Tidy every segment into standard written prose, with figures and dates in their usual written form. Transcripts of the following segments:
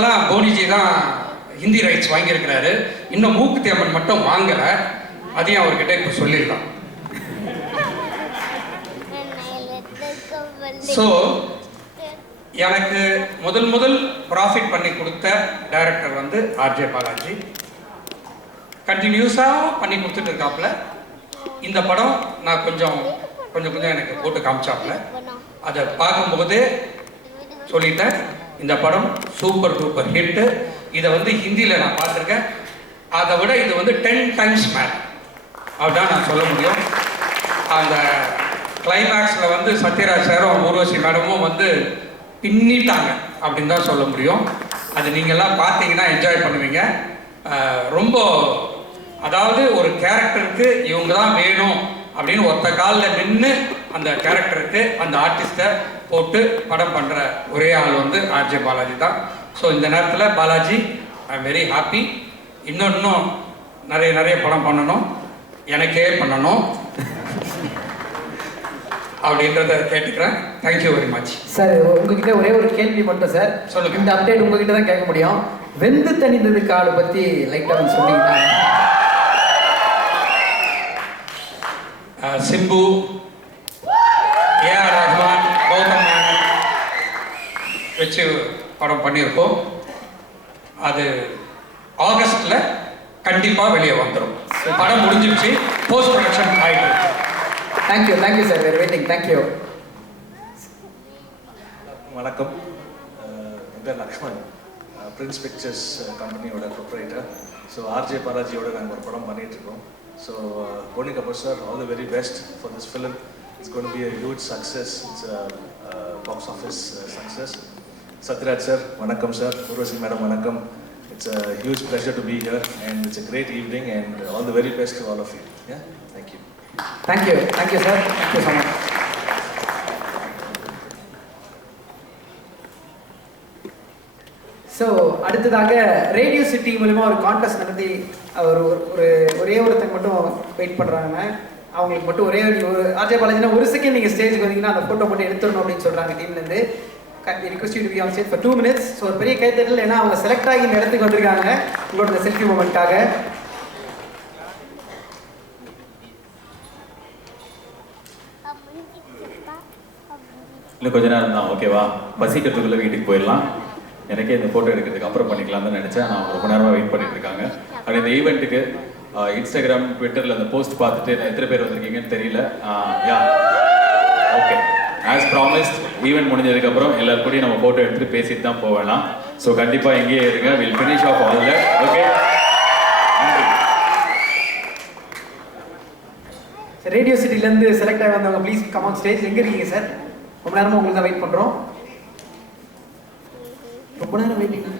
எல்லாம் போனிஜி தான் ஹிந்தி ரைட்ஸ் வாங்கியிருக்கிறாரு. இன்னும் மூக்குத்தி அம்மன் மட்டும் வாங்கலை. அதையும் அவர்கிட்ட இப்போ சொல்லிடலாம். ஸோ எனக்கு முதல் ப்ராஃபிட் பண்ணி கொடுத்த டைரக்டர் வந்து ஆர்ஜே பாலாஜி. கண்டினியூஸாக பண்ணி கொடுத்துட்டு இருக்காப்புல. இந்த படம் நான் கொஞ்சம் எனக்கு போட்டு காமிச்சாப்புல. அதை பார்க்கும்போதே சொல்லிட்டேன், இந்த படம் சூப்பர் டூப்பர் ஹிட்டு. இதை வந்து ஹிந்தியில் நான் பார்த்துருக்கேன். அதை விட இது வந்து 10 times மேலே அப்படிதான் நான் சொல்ல முடியும். அந்த கிளைமேக்ஸில் வந்து சத்யராஜ் சாரும் ஊர்வசி மேடமும் வந்து பின்னிட்டாங்க அப்படின்னு தான் சொல்ல முடியும். அது நீங்கள்லாம் பார்த்தீங்கன்னா என்ஜாய் பண்ணுவீங்க. ரொம்ப அதாவது ஒரு கேரக்டருக்கு இவங்க தான் வேணும் அப்படின்னு ஒத்த காலில் நின்று அந்த கேரக்டருக்கு அந்த ஆர்டிஸ்ட்டை போட்டு படம் பண்ணுற ஒரே ஆள் வந்து ஆர்ஜே பாலாஜி தான். ஸோ இந்த நேரத்தில் Balaji I am very happy. இன்னும் நிறைய படம் பண்ணணும், எனக்கே பண்ணணும் அப்படின்றத கேட்டுக்கிறேன். Thank you very much sir. உங்ககிட்ட ஒரே ஒரு கேள்வி மட்டும் சார். சொல்லுங்க. இந்த அப்டேட் உங்ககிட்ட தான் கேட்க முடியும். வெந்து தணிந்தது காடு பற்றி லைட்டாக சொன்னீங்கன்னா. சிம்பு, ஏஆர் ரஹ்மான், கௌதம் மேனன் வச்சு படம் பண்ணியிருக்கோம். அது ஆகஸ்ட்ல கண்டிப்பாக வெளியே வந்துடும். படம் முடிஞ்சிருச்சு, போஸ்ட் ப்ரொடக்ஷன் ஆகிட்டு இருக்கு. Thank you sir, we're waiting. Thank you. வணக்கம். என் பேர் லக்ஷ்மண், பிரின்ஸ் பிக்சர்ஸ் கம்பெனியோட ப்ரொப்ரைட்டர். ஸோ ஆர்ஜே பாலாஜியோட நாங்கள் ஒரு படம் பண்ணிகிட்ருக்கோம். So Boney Kapoor sir, all the very best for this film. It's gonna be a huge success. It's a box office success. Sathyaraj sir வணக்கம் சார். ஊர்வசி மேடம் வணக்கம். It's a huge pleasure to be here and it's a great evening and all the very best to all of you. Yeah, thank you. Thank you sir. Thank you so much. So அடுத்ததாக radio city மூலமா ஒரு contest நடத்தி ஒரே ஒருத்தங்க மட்டும் wait பண்ணுறாங்க. அவங்களுக்கு மட்டும் ஒரே ஒரு ஆர்ஜே பாலாஜினா ஒரு செகண்ட் நீங்கள் ஸ்டேஜுக்கு வந்தீங்கன்னா அந்த ஃபோட்டோ மட்டும் எடுத்துடணும் அப்படின்னு சொல்கிறாங்க டீம்லேருந்து. Request you to be on stage for 2 minutes. So ஒரு பெரிய கைத்தட்டல், ஏன்னா அவங்க செலக்ட் ஆகி இந்த இடத்துக்கு வந்திருக்காங்க உங்களோட செல்ஃபி மூமெண்ட்டாக. இல்லை கொஞ்ச நேரம் தான், ஓகேவா? பசிக்கிறதுக்குள்ளே வீட்டுக்கு போயிடலாம். எனக்கே இந்த ஃபோட்டோ எடுக்கிறதுக்கு அப்புறம் பண்ணிக்கலாம் தான் நினச்சேன். நான் ரொம்ப நேரமாக வெயிட் பண்ணிட்டு இருக்காங்க. அப்படி இந்த ஈவெண்ட்டுக்கு இன்ஸ்டாகிராம், ட்விட்டரில் அந்த போஸ்ட் பார்த்துட்டு எத்தனை பேர் வந்திருக்கீங்கன்னு தெரியல. Yeah okay, as promised event முடிஞ்சதுக்கப்புறம் எல்லாருக்கூடையும் நம்ம ஃபோட்டோ எடுத்துகிட்டு பேசிட்டு தான் போவேலாம். ஸோ கண்டிப்பாக எங்கேயே இருங்க. Will finish off all that. Okay, radio சிட்டிலேருந்து செலக்ட் ஆகி வந்தவங்க ப்ளீஸ் கம் ஆன் ஸ்டேஜ். எங்கே இருக்கீங்க சார்? ரொம்ப நேரமாக உங்களுக்கு தான் வெயிட் பண்ணுறோம். ரொம்ப நேரம் வெயிட்டிங்.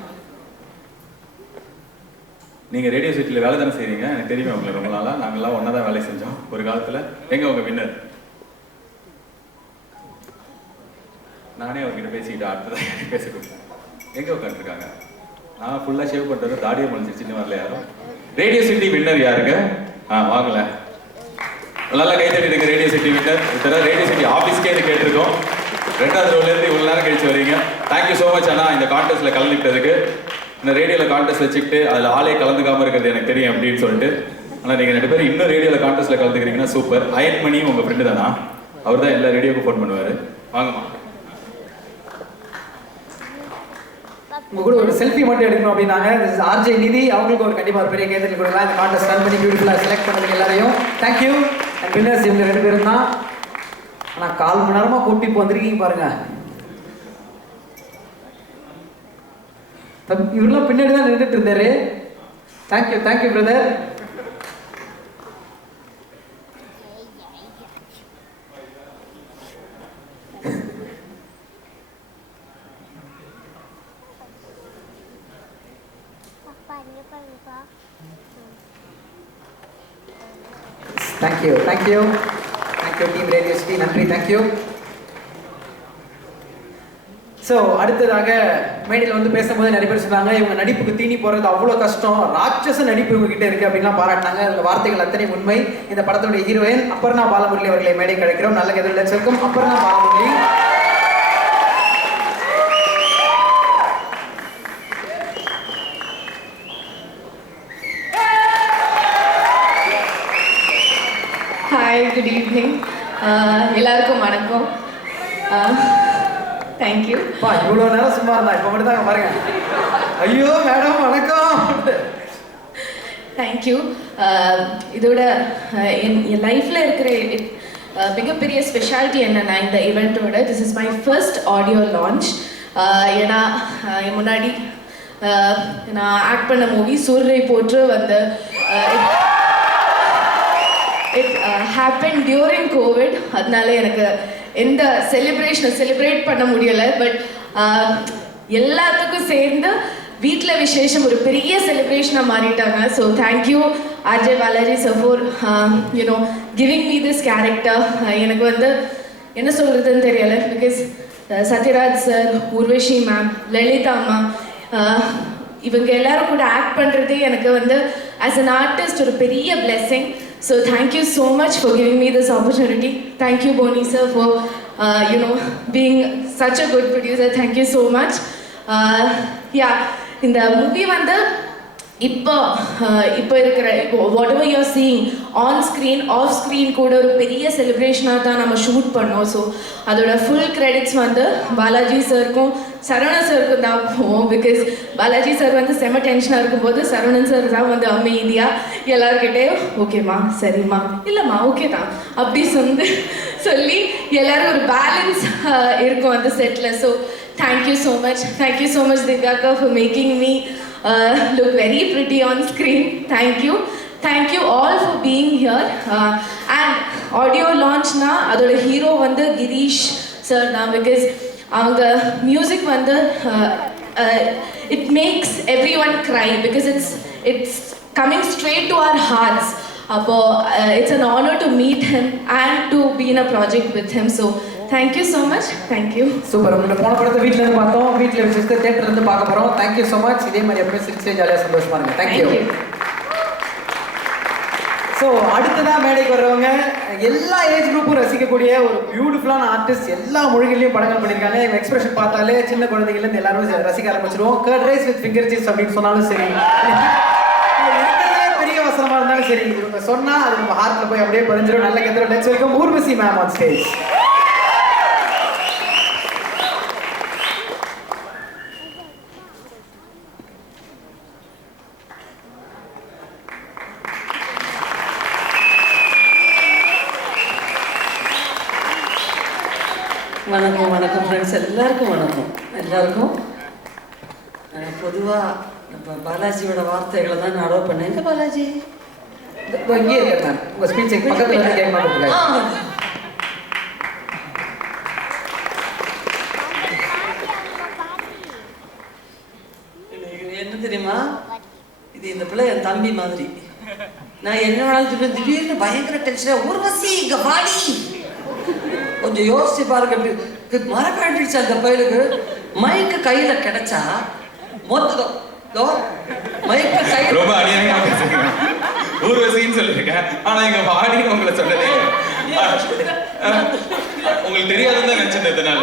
நீங்கள் ரேடியோ சிட்டியில் வேலை தானே செய்கிறீங்க, எனக்கு தெரியுமே உங்களை ரொம்ப நாளாக. நாங்கள்லாம் ஒன்றா தான் வேலை செஞ்சோம் ஒரு காலத்தில். எங்கே உங்கள் வின்னர்? நானே அவர்கிட்ட பேசிக்கிட்டு அடுத்ததான் பேச கொடுத்தேன். எங்கே உட்காந்துருக்காங்க? நான் ஃபுல்லாக ஷேவ் பண்ணுறது, தாடியை மலிச்சிருச்சுன்னு வரல யாரும். ரேடியோ சிட்டி வின்னர் யாருங்க? வாங்கல, நல்லா கை தட்டிடுங்க. Radio city winner. இதெல்லாம் ரேடியோ சிட்டி ஆஃபீஸ்க்கே இது கேட்டிருக்கோம். 2வது ரோலேருந்து இவ்வளோ நேரம் கழிச்சு வரீங்க. தேங்க்யூ ஸோ மச் அண்ணா இந்த கான்டெஸ்ட்டில் கலந்துக்கிட்டதுக்கு. இந்த ரேடியோவில் கான்டெஸ்ட் வச்சுக்கிட்டு அதில் ஆளே கலந்துக்காமல் இருக்கிறது எனக்கு தெரியும் அப்படின்னு சொல்லிட்டு. ஆனால் நீங்கள் 2 பேரும் இன்னும் ரேடியோவில் கான்டெஸ்ட்டில் கலந்துக்கிறீங்கன்னா சூப்பர். அயன் மணி உங்கள் ஃப்ரெண்டு தானா? அவர் தான் எல்லா ரேடியோவுக்கும் ஃபோன் பண்ணுவார். வாங்கம்மா. உங்க கூட ஒரு செல்ஃபி மட்டும் எடுக்கணும் அப்படின்னாங்க. ஆர்ஜே நிதி அவங்களுக்கு ஒரு கண்டிப்பாக ஒரு பெரிய கேட்டத்தில் கொடுக்கலாம். இந்த கான்டெஸ்ட் ரன் பண்ணி பியூட்டிஃபுல்லாக செலக்ட் பண்ணதுக்கு எல்லாரையும் தேங்க்யூ. அண்ட் வின்னர்ஸ் இவங்க 2 பேரும் தான். ஆனால் 4 மணி நேரமாக கூட்டி இப்போ வந்திருக்கீங்க பாருங்க. இவரெல்லாம் பின்னாடி தான் நின்றுட்டு இருந்தாரு. Thank you brother. Thank you team radio city. நன்றி, தேங்க்யூ. ஸோ அடுத்ததாக மேடையில் வந்து பேசும்போது நிறைய பேர் சொன்னாங்க இவங்க நடிப்புக்கு தீனி போடுறது அவ்வளோ கஷ்டம், ராட்சச நடிப்பு இவங்ககிட்ட இருக்கு அப்படின்லாம் பாராட்டினாங்க. அந்த வார்த்தைகள் அத்தனை உண்மை. இந்த படத்துடைய ஹீரோயின் அப்பர்ணா பாலமுரளி அவர்களை மேடை கிடைக்கிறோம். நல்ல கதிரில் சேர்க்கும் Aparna Balamurali. Hi good evening. எல்லாருக்கும் வணக்கம். தேங்க்யூ. இவ்வளோ நேரம் சும்மா இருந்தா இப்போ மட்டும் தாங்க பாருங்க. ஐயோ மேடம் வணக்கம். தேங்க்யூ. இதோட என் லைஃப்பில் இருக்கிற மிகப்பெரிய ஸ்பெஷாலிட்டி என்னன்னா இந்த ஈவெண்ட்டோட this is my first audio launch. ஏன்னா முன்னாடி நான் ஆக்ட் பண்ண மூவி சூர்ரை போற்று வந்து இட் ஹேப்பன் டியூரிங் கோவிட். அதனால எனக்கு எந்த செலிப்ரேட் பண்ண முடியலை. பட் எல்லாத்துக்கும் சேர்ந்து வீட்டில் விசேஷம் ஒரு பெரிய செலிப்ரேஷனாக மாறிட்டாங்க. So thank you RJ Balaji sir for you know giving me this character. எனக்கு வந்து என்ன சொல்கிறதுன்னு தெரியலை. Because Sathyaraj sir, Urvashi ma'am, Lalitha அம்மா இவங்க எல்லாரும் கூட ஆக்ட் பண்ணுறதே எனக்கு வந்து ஆஸ் அன் ஆர்டிஸ்ட் ஒரு பெரிய blessing. So thank you so much for giving me this opportunity. Thank you Boni sir for being such a good producer. Thank you so much. Yeah, in the movie வந்து இப்போ இருக்கிற whatever you are seeing on screen off screen கூட ஒரு பெரிய செலிப்ரேஷனாக தான் நம்ம shoot பண்ணோம். So அதோட ஃபுல் கிரெடிட்ஸ் வந்து பாலாஜி சாருக்கும் சரவணன் சாருக்கும் தான் போவோம். பிகாஸ் பாலாஜி சார் வந்து செம டென்ஷனாக இருக்கும்போது சரவணன் சார் தான் வந்து அமைதியாக எல்லாருக்கிட்டேயும் ஓகேம்மா சரிம்மா இல்லைம்மா ஓகே தான் அப்படி சொல்லி எல்லாரும் ஒரு பேலன்ஸ் இருக்கும் அந்த செட்டில். ஸோ தேங்க்யூ ஸோ மச் திவ்யாக்கா for making me look very pretty on screen. Thank you all for being here. And audio launch na adoda hero vandu Girish sir na, because avanga music vandu it makes everyone cry because it's coming straight to our hearts. Appo it's an honor to meet him and to be in a project with him. So thank you so much. Thank you. Super. உங்களை போன படத்தை வீட்டில் இருந்து பார்த்தோம், வீட்டில் விசேஷத்தை தேட்டர்ல இருந்து பார்க்க போகிறோம். Thank you so much. இதே மாதிரி எப்பவுமே சிரிச்சே ஜாலியாக சந்தோஷமா இருங்க. தேங்க்யூ. ஸோ அடுத்ததான் மேடைக்கு வர்றவங்க எல்லா ஏஜ் குரூப்பும் ரசிக்கக்கூடிய ஒரு பியூட்டிஃபுல்லான ஆர்டிஸ்ட். எல்லா மொழிகள்லையும் படங்கள் பண்ணியிருக்காங்க. இவங்க எக்ஸ்பிரஷன் பார்த்தாலே சின்ன குழந்தைங்கள்லேருந்து எல்லாரும் ரசிக்க ஆரம்பிச்சிருவோம். Curd rice with finger chips அப்படின்னு சொன்னாலும் சரி, பெரிய வசனமாக இருந்தாலும் சரி, இவங்க சொன்னால் அது நம்ம ஹார்ட்டில் போய் அப்படியே பதிஞ்சிடும். நல்ல கேட்குறோம். Let's welcome Urvashi ma'am on stage. வணக்கம் ஃப்ரெண்ட்ஸ், எல்லாருக்கும் பொதுவாக நம்ம பாலாஜியோட வார்த்தைகளை தான் நான் அலோவ் பண்ணேன். எங்கே பாலாஜி? இங்கே இருக்காரு மேம். உங்கள் ஸ்பீச் பக்கத்தில் வந்து கேட்க மாட்டேங்கிறாங்க. என்ன தெரியுமா, இது இந்த பிள்ளை என் தம்பி மாதிரி. நான் என்ன வேணாலும் திடீர்னு பயங்கர டென்ஷனாக ஊர்வசி இங்கே வாடி கொஞ்சம் யோசிச்சு பாருங்க. மறக்காண்டிடுச்சு அந்த பையனுக்கு. மைக்கு கையில கிடைச்சா மொத்தம் மைக்கு கையில ரொம்ப அநியாயமா பேசுறீங்க. ஊர்வசின்னு சொல்லிருக்கேன், ஆனா இங்க வாடின்னு உங்களை சொன்னதே உங்களுக்கு தெரியாதுன்னு தான் நினைச்சேன். இதனால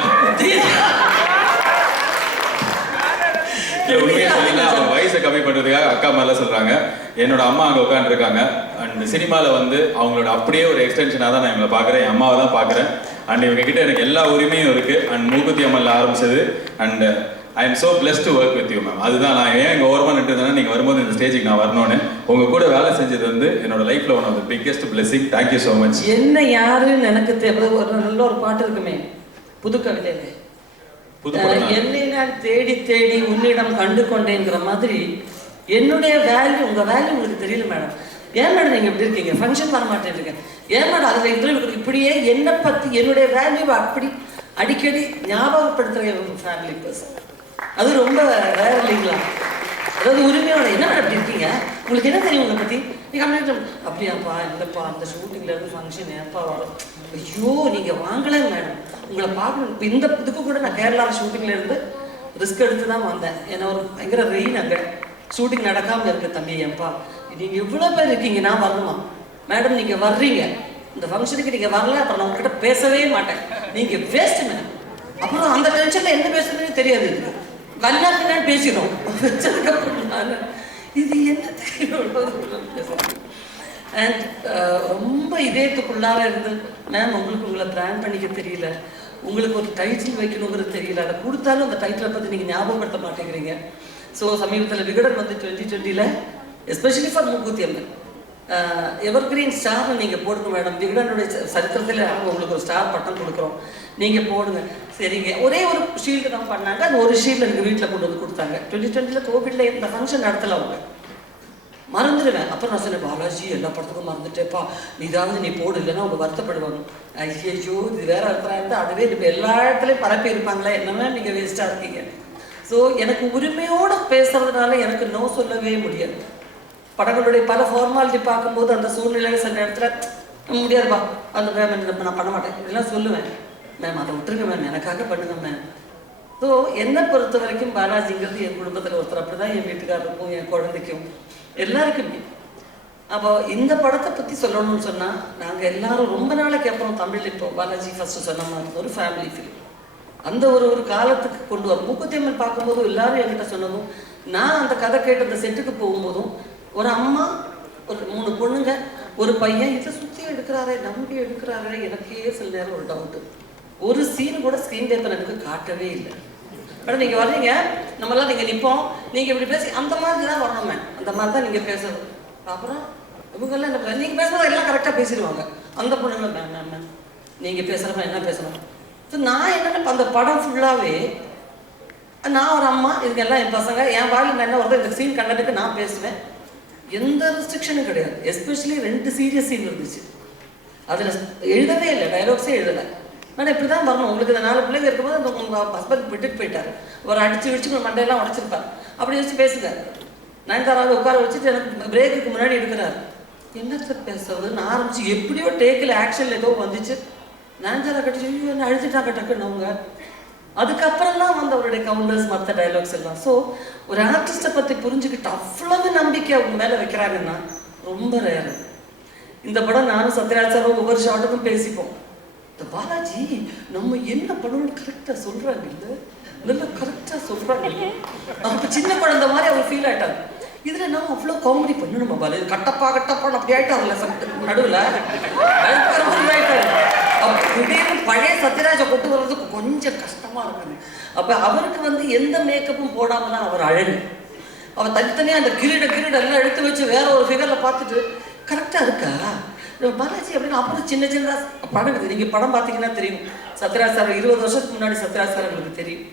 உண்மையை சொல்லினா அவங்க வயசை கம்மி பண்ணுறதுக்காக அக்கா மாதிரிலாம் சொல்கிறாங்க. என்னோட அம்மா அங்கே உட்காந்துருக்காங்க. அண்ட் சினிமாவில் வந்து அவங்களோட அப்படியே ஒரு எக்ஸ்டென்ஷனாக தான் நான் இவங்களை பார்க்குறேன், என் அம்மாவை தான் பார்க்குறேன். அண்ட் இவங்ககிட்ட எனக்கு எல்லா உரிமையும் இருக்குது. அண்ட் மூக்குத்தி அம்மனில் ஆரம்பிச்சது. And I am so plus to work with you ma'am. அதுதான் நான் ஏன் இங்கே ஓரமாக நின்றுதுன்னா, நீங்கள் வரும்போது இந்த ஸ்டேஜுக்கு நான் வரணும்னு உங்கள் கூட வேலை செஞ்சது வந்து என்னோட லைஃப்பில் one of the biggest blessing. Thank you so much. என்ன யாருன்னு எனக்கு ஒரு நல்ல ஒரு பாட்டு இருக்குமே, புது கவிதையில என்னை நான் தேடி தேடி உன்னிடம் கண்டு கொண்டேங்கிற மாதிரி என்னுடைய வேல்யூ உங்கள் வேல்யூ உங்களுக்கு தெரியல மேடம். ஏன் மேடம் நீங்கள் இப்படி இருக்கீங்க, ஃபங்க்ஷன் வர மாட்டேன்னு ஏன் மேடம் அதில் இதில் இப்படியே என்னை பற்றி என்னுடைய வேல்யூவை அப்படி அடிக்கடி ஞாபகப்படுத்துகிற ஒரு ஃபேமிலி பர்சன். அது ரொம்ப வேறு இல்லைங்களா? அதாவது உரிமையோட என்ன மேடம் அப்படி இருக்கீங்க, உங்களுக்கு என்ன தெரியும் உங்களை பற்றி நீங்கள் அப்படியாப்பா இல்லைப்பா அந்த ஷூட்டிங்லேருந்து ஃபங்க்ஷன் ஏன்ப்பா வரும், ஐயோ நீங்கள் வாங்கலை மேடம் உங்களை பார்க்கணும். இப்போ இந்த இதுக்கு கூட நான் கேரளாவில் ஷூட்டிங்லேருந்து ரிஸ்க் எடுத்து தான் வந்தேன். ஏன்னா ஒரு பயங்கர ரெயின் அங்கே ஷூட்டிங் நடக்காமல் இருக்கு. தம்பி ஏன்ப்பா நீங்கள் இவ்வளோ பேர் இருக்கீங்க, நான் வரணுமா மேடம்? நீங்கள் வர்றீங்க இந்த ஃபங்க்ஷனுக்கு, நீங்கள் வரல அப்புறம் நான் உங்ககிட்ட பேசவே மாட்டேன், நீங்கள் வேஸ்ட் மேடம். அப்புறம் அந்த டென்ஷனில் என்ன பேசுறதுன்னு தெரியாது. இதுக்கு கண்ணாக்கு பேசிடும் வச்சதுக்கப்புறம் நான் இது என்ன தெரியும். அண்ட் ரொம்ப இதயத்துக்குள்ளார இருந்து மேம் உங்களுக்கு உங்களை பிராண்ட் பண்ணிக்க தெரியல, உங்களுக்கு ஒரு டைட்டில் வைக்கணுங்கிறது தெரியல, அதை கொடுத்தாலும் அந்த டைட்டிலை பற்றி நீங்கள் ஞாபகப்படுத்த மாட்டேங்கிறீங்க. ஸோ சமீபத்தில் விகடன் வந்து 2020 especially for Mookuthi Amman evergreen ஸ்டார்னு நீங்கள் போடுங்க மேடம், விகடனுடைய சரித்திரத்தில் உங்களுக்கு ஒரு ஸ்டார் பட்டம் கொடுக்குறோம், நீங்கள் போடுங்க. சரிங்க, ஒரே ஒரு ஷீல்டு தான் பண்ணாங்க, அது ஒரு ஷீல்டு எனக்கு வீட்டில் கொண்டு வந்து கொடுத்தாங்க. 2020 கோவிடில் இந்த ஃபங்க்ஷன் நடத்தல, அவங்க மறந்துடுவேன். அப்புறம் நான் சொன்னேன், பாலாஜி எல்லா படத்துக்கும் மறந்துட்டேப்பா, இதாவது நீ போடு, இல்லைன்னா அவங்க வருத்தப்படுவாங்க. ஐயோ இது வேற இடத்துல இருந்தால் அதுவே இப்போ எல்லா இடத்துலையும் பரப்பி இருப்பாங்களே, என்னமே நீங்கள் வேஸ்ட்டாக இருக்கீங்க. ஸோ எனக்கு உரிமையோடு பேசுறதுனால எனக்கு நோ சொல்லவே முடியாது. படங்களுடைய பல ஃபார்மாலிட்டி பார்க்கும்போது அந்த சூழ்நிலையில் சில இடத்துல முடியாதுப்பா, அந்த மேம் நான் பண்ண மாட்டேன் இதெல்லாம் சொல்லுவேன். மேம் அதை விட்டுருங்க மேம், எனக்காக பண்ணுங்க மேம். ஸோ என்னை பொறுத்த வரைக்கும் பாலாஜிங்கிறது என் குடும்பத்தில் ஒருத்தர், அப்படி தான் என் வீட்டுக்காரருக்கும் என் குழந்தைக்கும் எல்லாருக்குமே. அப்போ இந்த படத்தை பற்றி சொல்லணும்னு சொன்னால், நாங்கள் எல்லாரும் ரொம்ப நாளைக்கு அப்புறம் தமிழ் இப்போ பாலாஜி ஃபஸ்ட்டு சொன்ன மாதிரி ஒரு ஃபேமிலி ஃபிலிம் அந்த ஒரு காலத்துக்கு கொண்டு வரும். மூக்குத்தி அம்மன் பார்க்கும்போதும் எல்லாரும் என்கிட்ட சொன்னதும், நான் அந்த கதை கேட்டு அந்த செட்டுக்கு போகும்போதும், ஒரு அம்மா ஒரு 3 பொண்ணுங்க ஒரு பையன் இதை சுற்றி எடுக்கிறாரே, நம்பி எடுக்கிறாரே, எனக்கே சில நேரம் ஒரு டவுட்டு. ஒரு சீன் கூட ஸ்க்ரீன் பேப்பர் எனக்கு காட்டவே இல்லை. மேடம் நீங்கள் வர்றீங்க, நம்மளாம் நீங்கள் நிற்போம், நீங்கள் இப்படி பேசி அந்த மாதிரி தான் வரணும் மேம், அந்த மாதிரி தான் நீங்கள் பேசுறது. அப்புறம் இவங்கெல்லாம் என்ன நீங்கள் பேசுகிறத எல்லாம் கரெக்டாக பேசிடுவாங்க. அந்த பொண்ணுங்களை மேம் மேம் மேம் நீங்கள் பேசுகிறப்ப என்ன பேசணும். ஸோ நான் என்னென்ன அந்த படம் ஃபுல்லாகவே நான் ஒரு அம்மா, இதுக்கு எல்லாம் என் பசங்க, என் வாழ்க்கை என்ன வருது, இந்த சீன் கண்டதுக்கு நான் பேசுவேன், எந்த ரெஸ்ட்ரிக்ஷனும் கிடையாது. எஸ்பெஷலி 2 சீரியஸ் சீன் இருந்துச்சு, அதில் எழுதவே இல்லை, டைலாக்ஸே எழுதலை. மேடம் இப்படி தான் வரணும், உங்களுக்கு இந்த 4 பிள்ளைங்க இருக்கும்போது அந்த உங்கள் ஹஸ்பண்ட் விட்டுட்டு போயிட்டார், ஒரு அடிச்சு உங்கள் மண்டையெல்லாம் உடச்சிருப்பார், அப்படி வச்சு பேசுங்க. நயன்தாராவை உட்கார வச்சுட்டு எனக்கு பிரேக்குக்கு முன்னாடி எடுக்கிறாரு, என்னத்தை பேசுறதுன்னு ஆரம்பிச்சு எப்படியோ டேக்கில் ஆக்ஷனில் ஏதோ வந்துச்சு. நயன்தாரா கட்டிச்சு என்ன அழுதுட்டாங்க டக்குன்னு அவங்க. அதுக்கப்புறம் தான் வந்து அவருடைய கவுண்டர்ஸ் மற்ற டைலாக்ஸ் எல்லாம். ஸோ ஒரு ஆர்டிஸ்ட்டை பற்றி புரிஞ்சுக்கிட்டு அவ்வளவு நம்பிக்கை அவங்க மேலே வைக்கிறாங்கன்னா ரொம்ப ரேர். இந்த படம் நானும் சத்யராஜ் சாரும் ஒவ்வொரு ஷாட்டுக்கும் பேசிப்போம், இந்த பாலாஜி நம்ம என்ன பண்ணணும்னு கரெக்டாக சொல்கிறாங்க இல்லை, நல்லா கரெக்டாக சொல்கிறாங்க. அப்போ சின்ன குழந்தை மாதிரி அவர் ஃபீல் ஆகிட்டாங்க. இதில் நான் அவ்வளோ காமெடி பண்ணணுமா பாலு, கட்டப்பா அப்படி ஆகிட்டார்ல நடுவில் ஆகிட்டாரு. திடீர்னு பழைய சத்யராஜை கொண்டு வர்றதுக்கு கொஞ்சம் கஷ்டமாக இருக்குது. அப்போ அவருக்கு வந்து எந்த மேக்கப்பும் போடாமல் தான் அவர் அழகு. அவர் தனித்தனியாக அந்த கிரீடெல்லாம் எடுத்து வச்சு வேற ஒரு ஃபிகரில் பார்த்துட்டு கரெக்டாக இருக்கா பாலாஜி அப்படின்னு. அப்புறம் சின்ன சின்னதாக படம் இருக்குது, நீங்கள் படம் பார்த்தீங்கன்னா தெரியும். சத்யராஜ் சார் 20 வருஷத்துக்கு முன்னாடி சத்யராஜ் சார் உங்களுக்கு தெரியும்.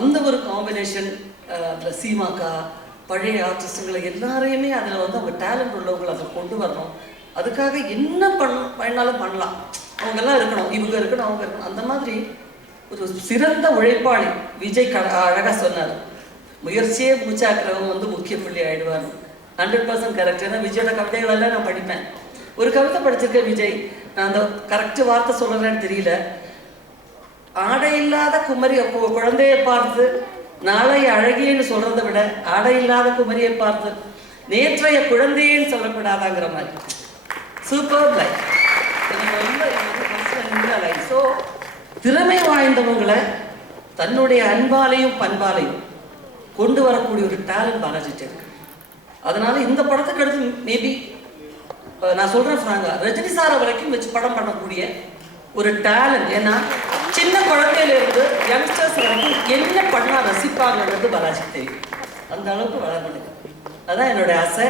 அந்த ஒரு காம்பினேஷன், அதில் சீமாக்கா பழைய ஆர்டிஸ்டுங்களை எல்லாரையுமே அதில் வந்து அவங்க டேலண்ட் உள்ளவங்களை அதில் கொண்டு வரணும். அதுக்காக என்ன பண்ணாலும் பண்ணலாம், அவங்கெல்லாம் இருக்கணும், இவங்க இருக்கணும், அவங்க இருக்கணும். அந்த மாதிரி ஒரு சிறந்த உழைப்பாளி விஜய் அழகாக சொன்னார், முயற்சியே மூச்சாக்குறவங்க வந்து முக்கிய புள்ளி ஆகிடுவார். 100% கரெக்ட். ஏன்னா விஜயோட கவிதைகளெல்லாம் நான் படிப்பேன். ஒரு கவிதை படிச்சிருக்கேன் விஜய், நான் அந்த கரெக்ட் வார்த்தை சொல்கிறேன்னு தெரியல. ஆடை இல்லாத குமரி குழந்தையை பார்த்து நாளை அழகியன்னு சொல்கிறத விட ஆடை இல்லாத குமரியை பார்த்து நேற்றைய குழந்தையேன்னு சொல்லக்கூடாதாங்கிற மாதிரி சூப்பர் லைஃப். ஸோ திறமை வாய்ந்தவங்களை தன்னுடைய அன்பாலையும் பண்பாலையும் கொண்டு வரக்கூடிய ஒரு டேலண்ட் பாலாஜிட்டு இருக்கு. அதனால இந்த படத்துக்கு அடுத்து மேபி நான் சொல்றேன் ஃப்ராங்கா, ரஜினி சாரை வரைக்கும் வச்சு படம் பண்ணக்கூடிய ஒரு டேலண்ட். ஏன்னா சின்ன குழந்தையில இருந்து யங்ஸ்டர்ஸ் வரைக்கும் என்ன பண்ணா ரசிப்பாங்கிறது பாலாஜிக்கு தெரியும். அந்த அளவுக்கு வளர்ந்து அதான் என்னுடைய ஆசை.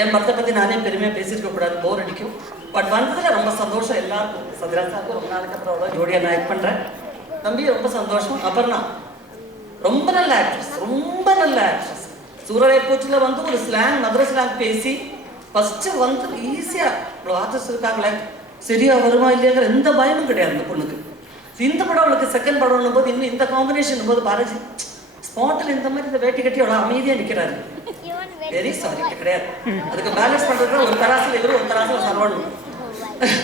என் படத்தை பற்றி நானே பெருமையாக பேசியிருக்க கூடாது, போர் அடிக்கும். பட் வந்ததில் ரொம்ப சந்தோஷம் எல்லாருக்கும். சத்யராஜ் சாருக்கும் ரொம்ப நாளைக்கு அப்புறம் அவ்வளோ ஜோடியாக நான் ஆக்ட் பண்ணுறேன். தம்பி ரொம்ப சந்தோஷம். அப்புறம் ரொம்ப நல்ல ஆக்ட்ரஸ், ரொம்ப நல்ல ஆக்ட்ரஸ். சூரரை பூச்சில் வந்து ஒரு ஸ்லாங், மதுரை ஸ்லாங் பேசி ஃபஸ்ட்டு வந்து ஈஸியாக இவ்வளோ ஆர்டிஸ்ட் இருக்காங்களே சரியாக வருமா இல்லையாங்கிற எந்த பயமும் கிடையாது அந்த பொண்ணுக்கு. இந்த படம் அவளுக்கு செகண்ட் படம்னும் போது இன்னும் இந்த காம்பினேஷன் போது பாலாஜி ஸ்பாட்டில் இந்த மாதிரி இந்த வேட்டி கட்டி அவ்வளோ அமைதியாக நிற்கிறாரு. வெரி சாரி கிடையாது, அதுக்கு பேலன்ஸ் பண்ணுறது ஒரு தராசில் இவரு ஒரு தராசில் சரவணும்,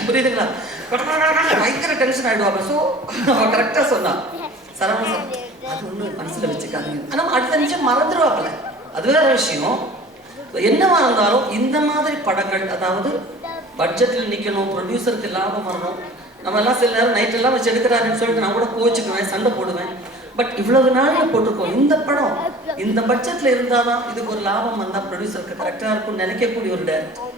புரியுதுங்களா? பயங்கர டென்ஷன் ஆகிடுவாங்க. ஸோ அவன் கரெக்டாக சொன்னான் சரவண சார் அது ஒன்று மனசில் வச்சுக்காதீங்க. ஆனால் அடுத்த நிமிஷம் மறந்துடுவாப்பில்ல, அது வேற விஷயம். என்னவா இருந்தாலும் இந்த மாதிரி படங்கள், அதாவது பட்ஜெட்டில் நிற்கணும், ப்ரொடியூசருக்கு லாபம் வரணும். நம்ம எல்லாம் சில நேரம் நைட்டெல்லாம் வச்சு எடுக்கிறாருன்னு சொல்லிட்டு நான் கூட கோச்சுக்குவேன், சண்டை போடுவேன். பட் இவ்வளவு நாளில் போட்டிருக்கோம் இந்த படம் இந்த பட்ஜெட்டில் இருந்தால் தான் இதுக்கு ஒரு லாபம் வந்தால் ப்ரொடியூசருக்கு கரெக்டாக இருக்கும்னு நினைக்கக்கூடிய ஒரு டேரக்டர்.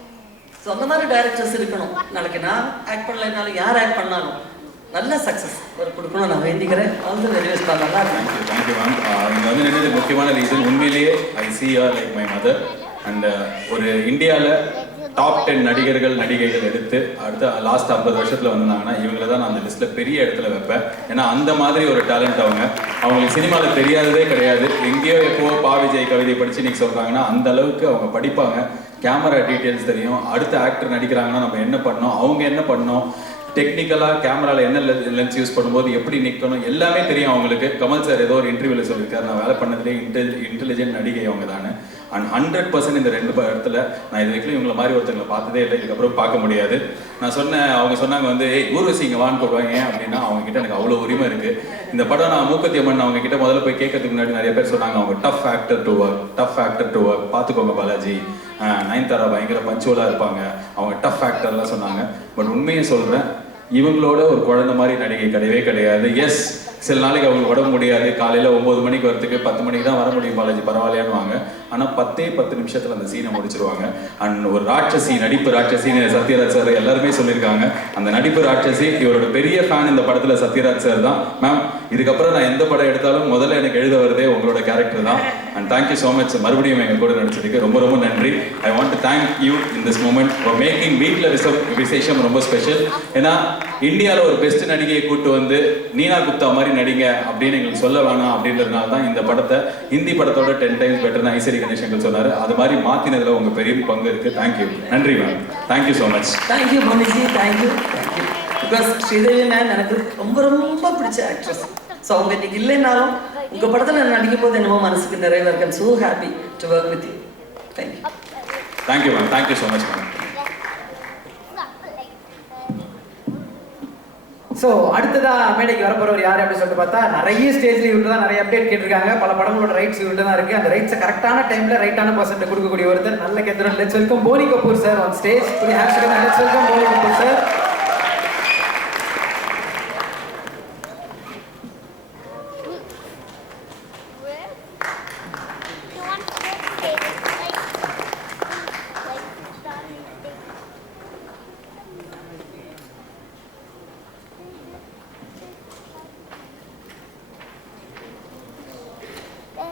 ஸோ அந்த மாதிரி டைரக்டர்ஸ் இருக்கணும். நாளைக்கு நான் ஆக்ட் பண்ணலைனாலும் யார் ஆக்ட் பண்ணாலும் நல்ல சக்ஸஸ் ஒரு கொடுக்கணும் நான் வேண்டிக்கிறேன். All the very best. நல்லா தேங்க்யூ மேம். இங்கே வந்து நின்றது முக்கியமான ரீசன், உண்மையிலேயே I see her like my mother. And ஒரு இந்தியாவில் டாப் 10 நடிகர்கள் நடிகைகள் எடுத்து அடுத்த லாஸ்ட் 50 வருஷத்தில் வந்தாங்கன்னா இவங்களை தான் நான் அந்த லிஸ்ட்டில் பெரிய இடத்துல வைப்பேன். ஏன்னா அந்த மாதிரி ஒரு டேலண்ட் அவங்களுக்கு சினிமாவில் தெரியாததே கிடையாது. எங்கேயோ எப்போ விஜய் கவிதை படித்து இன்னைக்கு சொல்கிறாங்கன்னா அந்த அளவுக்கு அவங்க படிப்பாங்க. கேமரா டீட்டெயில்ஸ் தெரியும். அடுத்த ஆக்டர் நடிக்கிறாங்கன்னா நம்ம என்ன பண்ணோம், அவங்க என்ன பண்ணோம், டெக்னிக்கலாக கேமராவில் என்ன லென்ஸ் யூஸ் பண்ணும்போது எப்படி நிற்கணும் எல்லாமே தெரியும் அவங்களுக்கு. கமல் சார் ஏதோ ஒரு இன்டர்வியூவில் சொல்லியிருக்காரு, நான் வேலை பண்ணதுலேயே இன்டெலிஜென்ட் நடிகை அவங்க தானே. அண்ட் 100% இந்த 2 இடத்துல நான் இது வரைக்கும் இவங்களை மாதிரி ஒருத்தங்களை பார்த்ததே இல்லை, இதுக்கப்புறம் பார்க்க முடியாது. நான் சொன்னேன், அவங்க சொன்னாங்க வந்து ஊர்வசி இங்கே வான்னு போடுவாங்க. ஏன் அப்படின்னா அவங்க கிட்ட எனக்கு அவ்வளோ உரிமை இருக்குது. இந்த படம் நான் மூக்கத்தி அம்மன் அவங்க கிட்ட முதல்ல போய் கேட்கறதுக்கு முன்னாடி நிறைய பேர் சொன்னாங்க அவங்க டஃப் ஆக்டர் டு ஒர்க் பார்த்துக்கோங்க பாலாஜி, நயன்தாரா பயங்கர பஞ்சுவலாக இருப்பாங்க, அவங்க டஃப் ஆக்டர்லாம் சொன்னாங்க. பட் உண்மையை சொல்கிறேன், இவங்களோட ஒரு குழந்தை மாதிரி நடிகை கிடையவே கிடையாது. எஸ், சில நாளைக்கு அவங்களுக்கு உடம்பு முடியாது, காலையில் 9 மணிக்கு வரத்துக்கு 10 மணிக்கு தான் வர முடியும் பாலாஜி பரவாயில்லையானுவாங்க. ஆனால் 10 நிமிஷத்தில் அந்த சீனை முடிச்சிருவாங்க. அண்ட் ஒரு ராட்சசி, நடிப்பு ராட்சசின்னு சத்யராஜ் சார் எல்லாருமே சொல்லியிருக்காங்க. அந்த நடிப்பு ராட்சசி, இவரோட பெரிய ஃபேன் இந்த படத்தில் சத்யராஜ் சார் தான். மேம், இதுக்கப்புறம் நான் எந்த படம் எடுத்தாலும் முதல்ல எனக்கு எழுத வருதே உங்களோட கேரக்டர் தான். அண்ட் தேங்க்யூ ஸோ மச் மறுபடியும் எங்கள் கூட நடிச்சதுக்கு ரொம்ப ரொம்ப நன்றி. I want to thank you in this moment for making வீட்ல விசேஷம் ரொம்ப ஸ்பெஷல். ஏன்னா இந்தியாவில் ஒரு பெஸ்ட் நடிகையை கூட்டு வந்து நீனா குப்தா மாதிரி நடிங்க அப்படின்னு எங்களுக்கு சொல்ல வேணாம் அப்படின்றதுனால தான் இந்த படத்தை ஹிந்தி படத்தோட 10 times பெட்டர்னு ஐஸ்வரி கணேசன் சொன்னார். அது மாதிரி மாற்றினதுல உங்க பெரிய பங்கு இருக்கு. தேங்க்யூ, நன்றி ma'am. Thank you so much. Thank you மோனிஜி, தேங்க்யூ. பிகாஸ் ஸ்ரீதேவி மேம் எனக்கு ரொம்ப ரொம்ப பிடிச்ச ஆக்ட்ரஸ். ஸோ அவங்க இன்னைக்கு இல்லைனாலும் உங்கள் படத்தில் நான் நடிக்கும் போது என்னமோ மனசுக்கு நிறைவாக இருக்கேன். So happy to work with you. Thank you. Thank you ma'am. Thank you so much ma'am. So அடுத்ததா மேடைக்கு வரப்போறவர் யார் அப்படின்னு சொல்லிட்டு பார்த்தா, நிறைய ஸ்டேஜ்ல இவர்கிட்ட தான் நிறைய அப்டேட் கேட்டிருக்காங்க. பல படங்களோட ரைட்ஸ் இவர்கிட்ட தான் இருக்கு. அந்த ரைட்ஸை கரெக்டான டைம்ல ரைட்டான பர்சன்ட் கொடுக்கக்கூடிய ஒருத்தர் நல்ல கேத்துறோம். Let's welcome Boney Kapoor sir on stage. Let's welcome Boney Kapoor sir.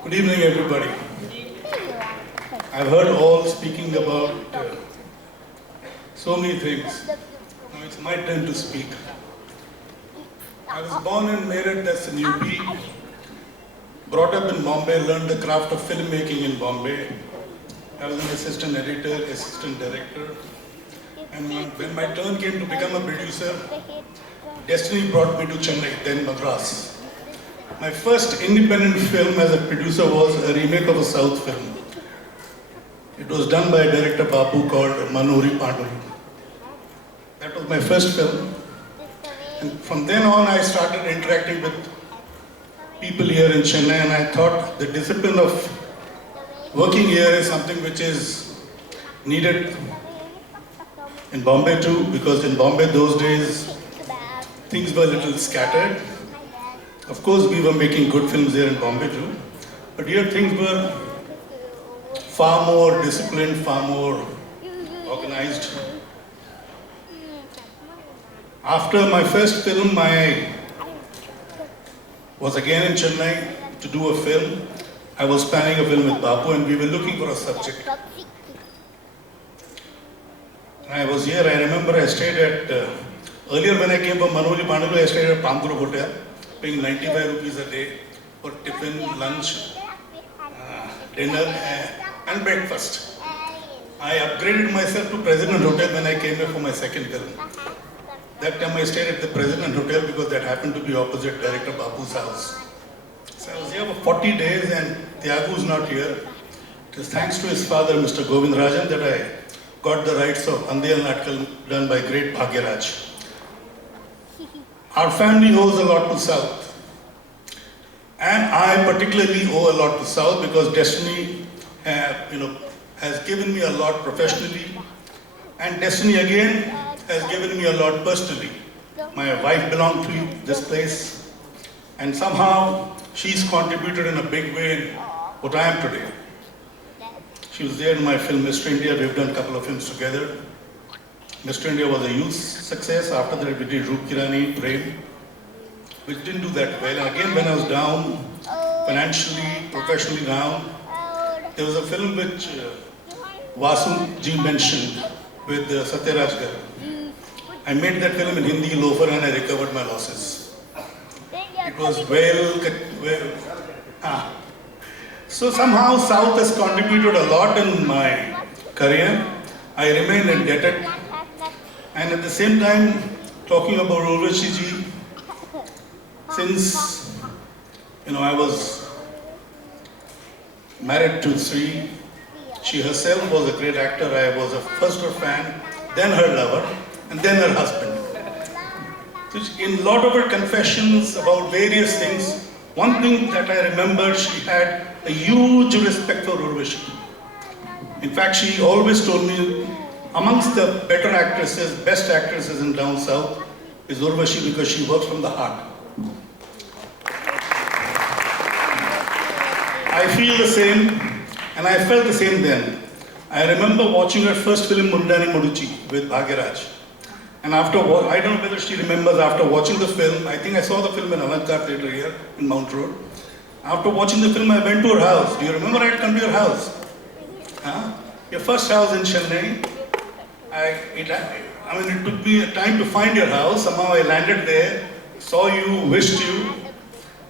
Good evening, everybody. I've heard all speaking about so many things. Now it's my turn to speak. I was born in Meerut, that's in UP. Brought up in Bombay, learned the craft of filmmaking in Bombay. I was an assistant editor, assistant director. And when my turn came to become a producer, destiny brought me to Chennai, then Madras. My first independent film as a producer was a remake of a South film. It was done by a director Babu called Manuri Pandu. That was my first film. And from then on I started interacting with people here in Chennai, and I thought the discipline of working here is something which is needed in Bombay too, because in Bombay those days things were a little scattered. Of course, we were making good films there in Bombay too, but here things were far more disciplined, far more organized. After my first film, I was again in Chennai to do a film. I was planning a film with Babu, and we were looking for a subject. I was here, I remember I stayed at, earlier when I came from Manoli Pandalu, I stayed at Pamguru Hotel, paying 95 rupees a day for tiffin, lunch, dinner and breakfast. I upgraded myself to President Hotel when I came here for my second film. That time I stayed at the President Hotel because that happened to be opposite Director Babu's house. So I was here for 40 days and Tyagu's not here. It is thanks to his father, Mr. Govind Rajan, that I got the rights of Andiyal Natkal done by great Bhagyaraj. Our family owes a lot to South. And I particularly owe a lot to South because Destiny has given me a lot professionally, and Destiny again has given me a lot personally. My wife belonged to this place, and somehow she's contributed in a big way in what I am today. She was there in my film Mr. India. We've done a couple of films together. Mr. India was a huge success. After that, we did Roop Kirani, Prem, which didn't do that well. And again, when I was down, financially, professionally down, there was a film which Vasu ji mentioned with Satyaraj Garu. I made that film in Hindi, Loafer, and I recovered my losses. It was So somehow South has contributed a lot in my career. I remain indebted. And at the same time, talking about Urvashi ji, since I was married to Sri, she herself was a great actor. I was first her fan, then her lover, and then her husband. So in a lot of her confessions about various things, one thing that I remember, she had a huge respect for Urvashi. In fact, she always told me, amongst the better actresses, best actresses in down south is Urvashi because she works from the heart. I feel the same, and I felt the same then. I remember watching her first film, Mundani Maduchi, with Bhagyaraj. And I don't know whether she remembers, after watching the film, I think I saw the film in Alankar Theatre here in Mount Road. After watching the film, I went to her house. Do you remember I had come to your house? Your first house in Chennai. It took me a time to find your house. Somehow I landed there, saw you, wished you.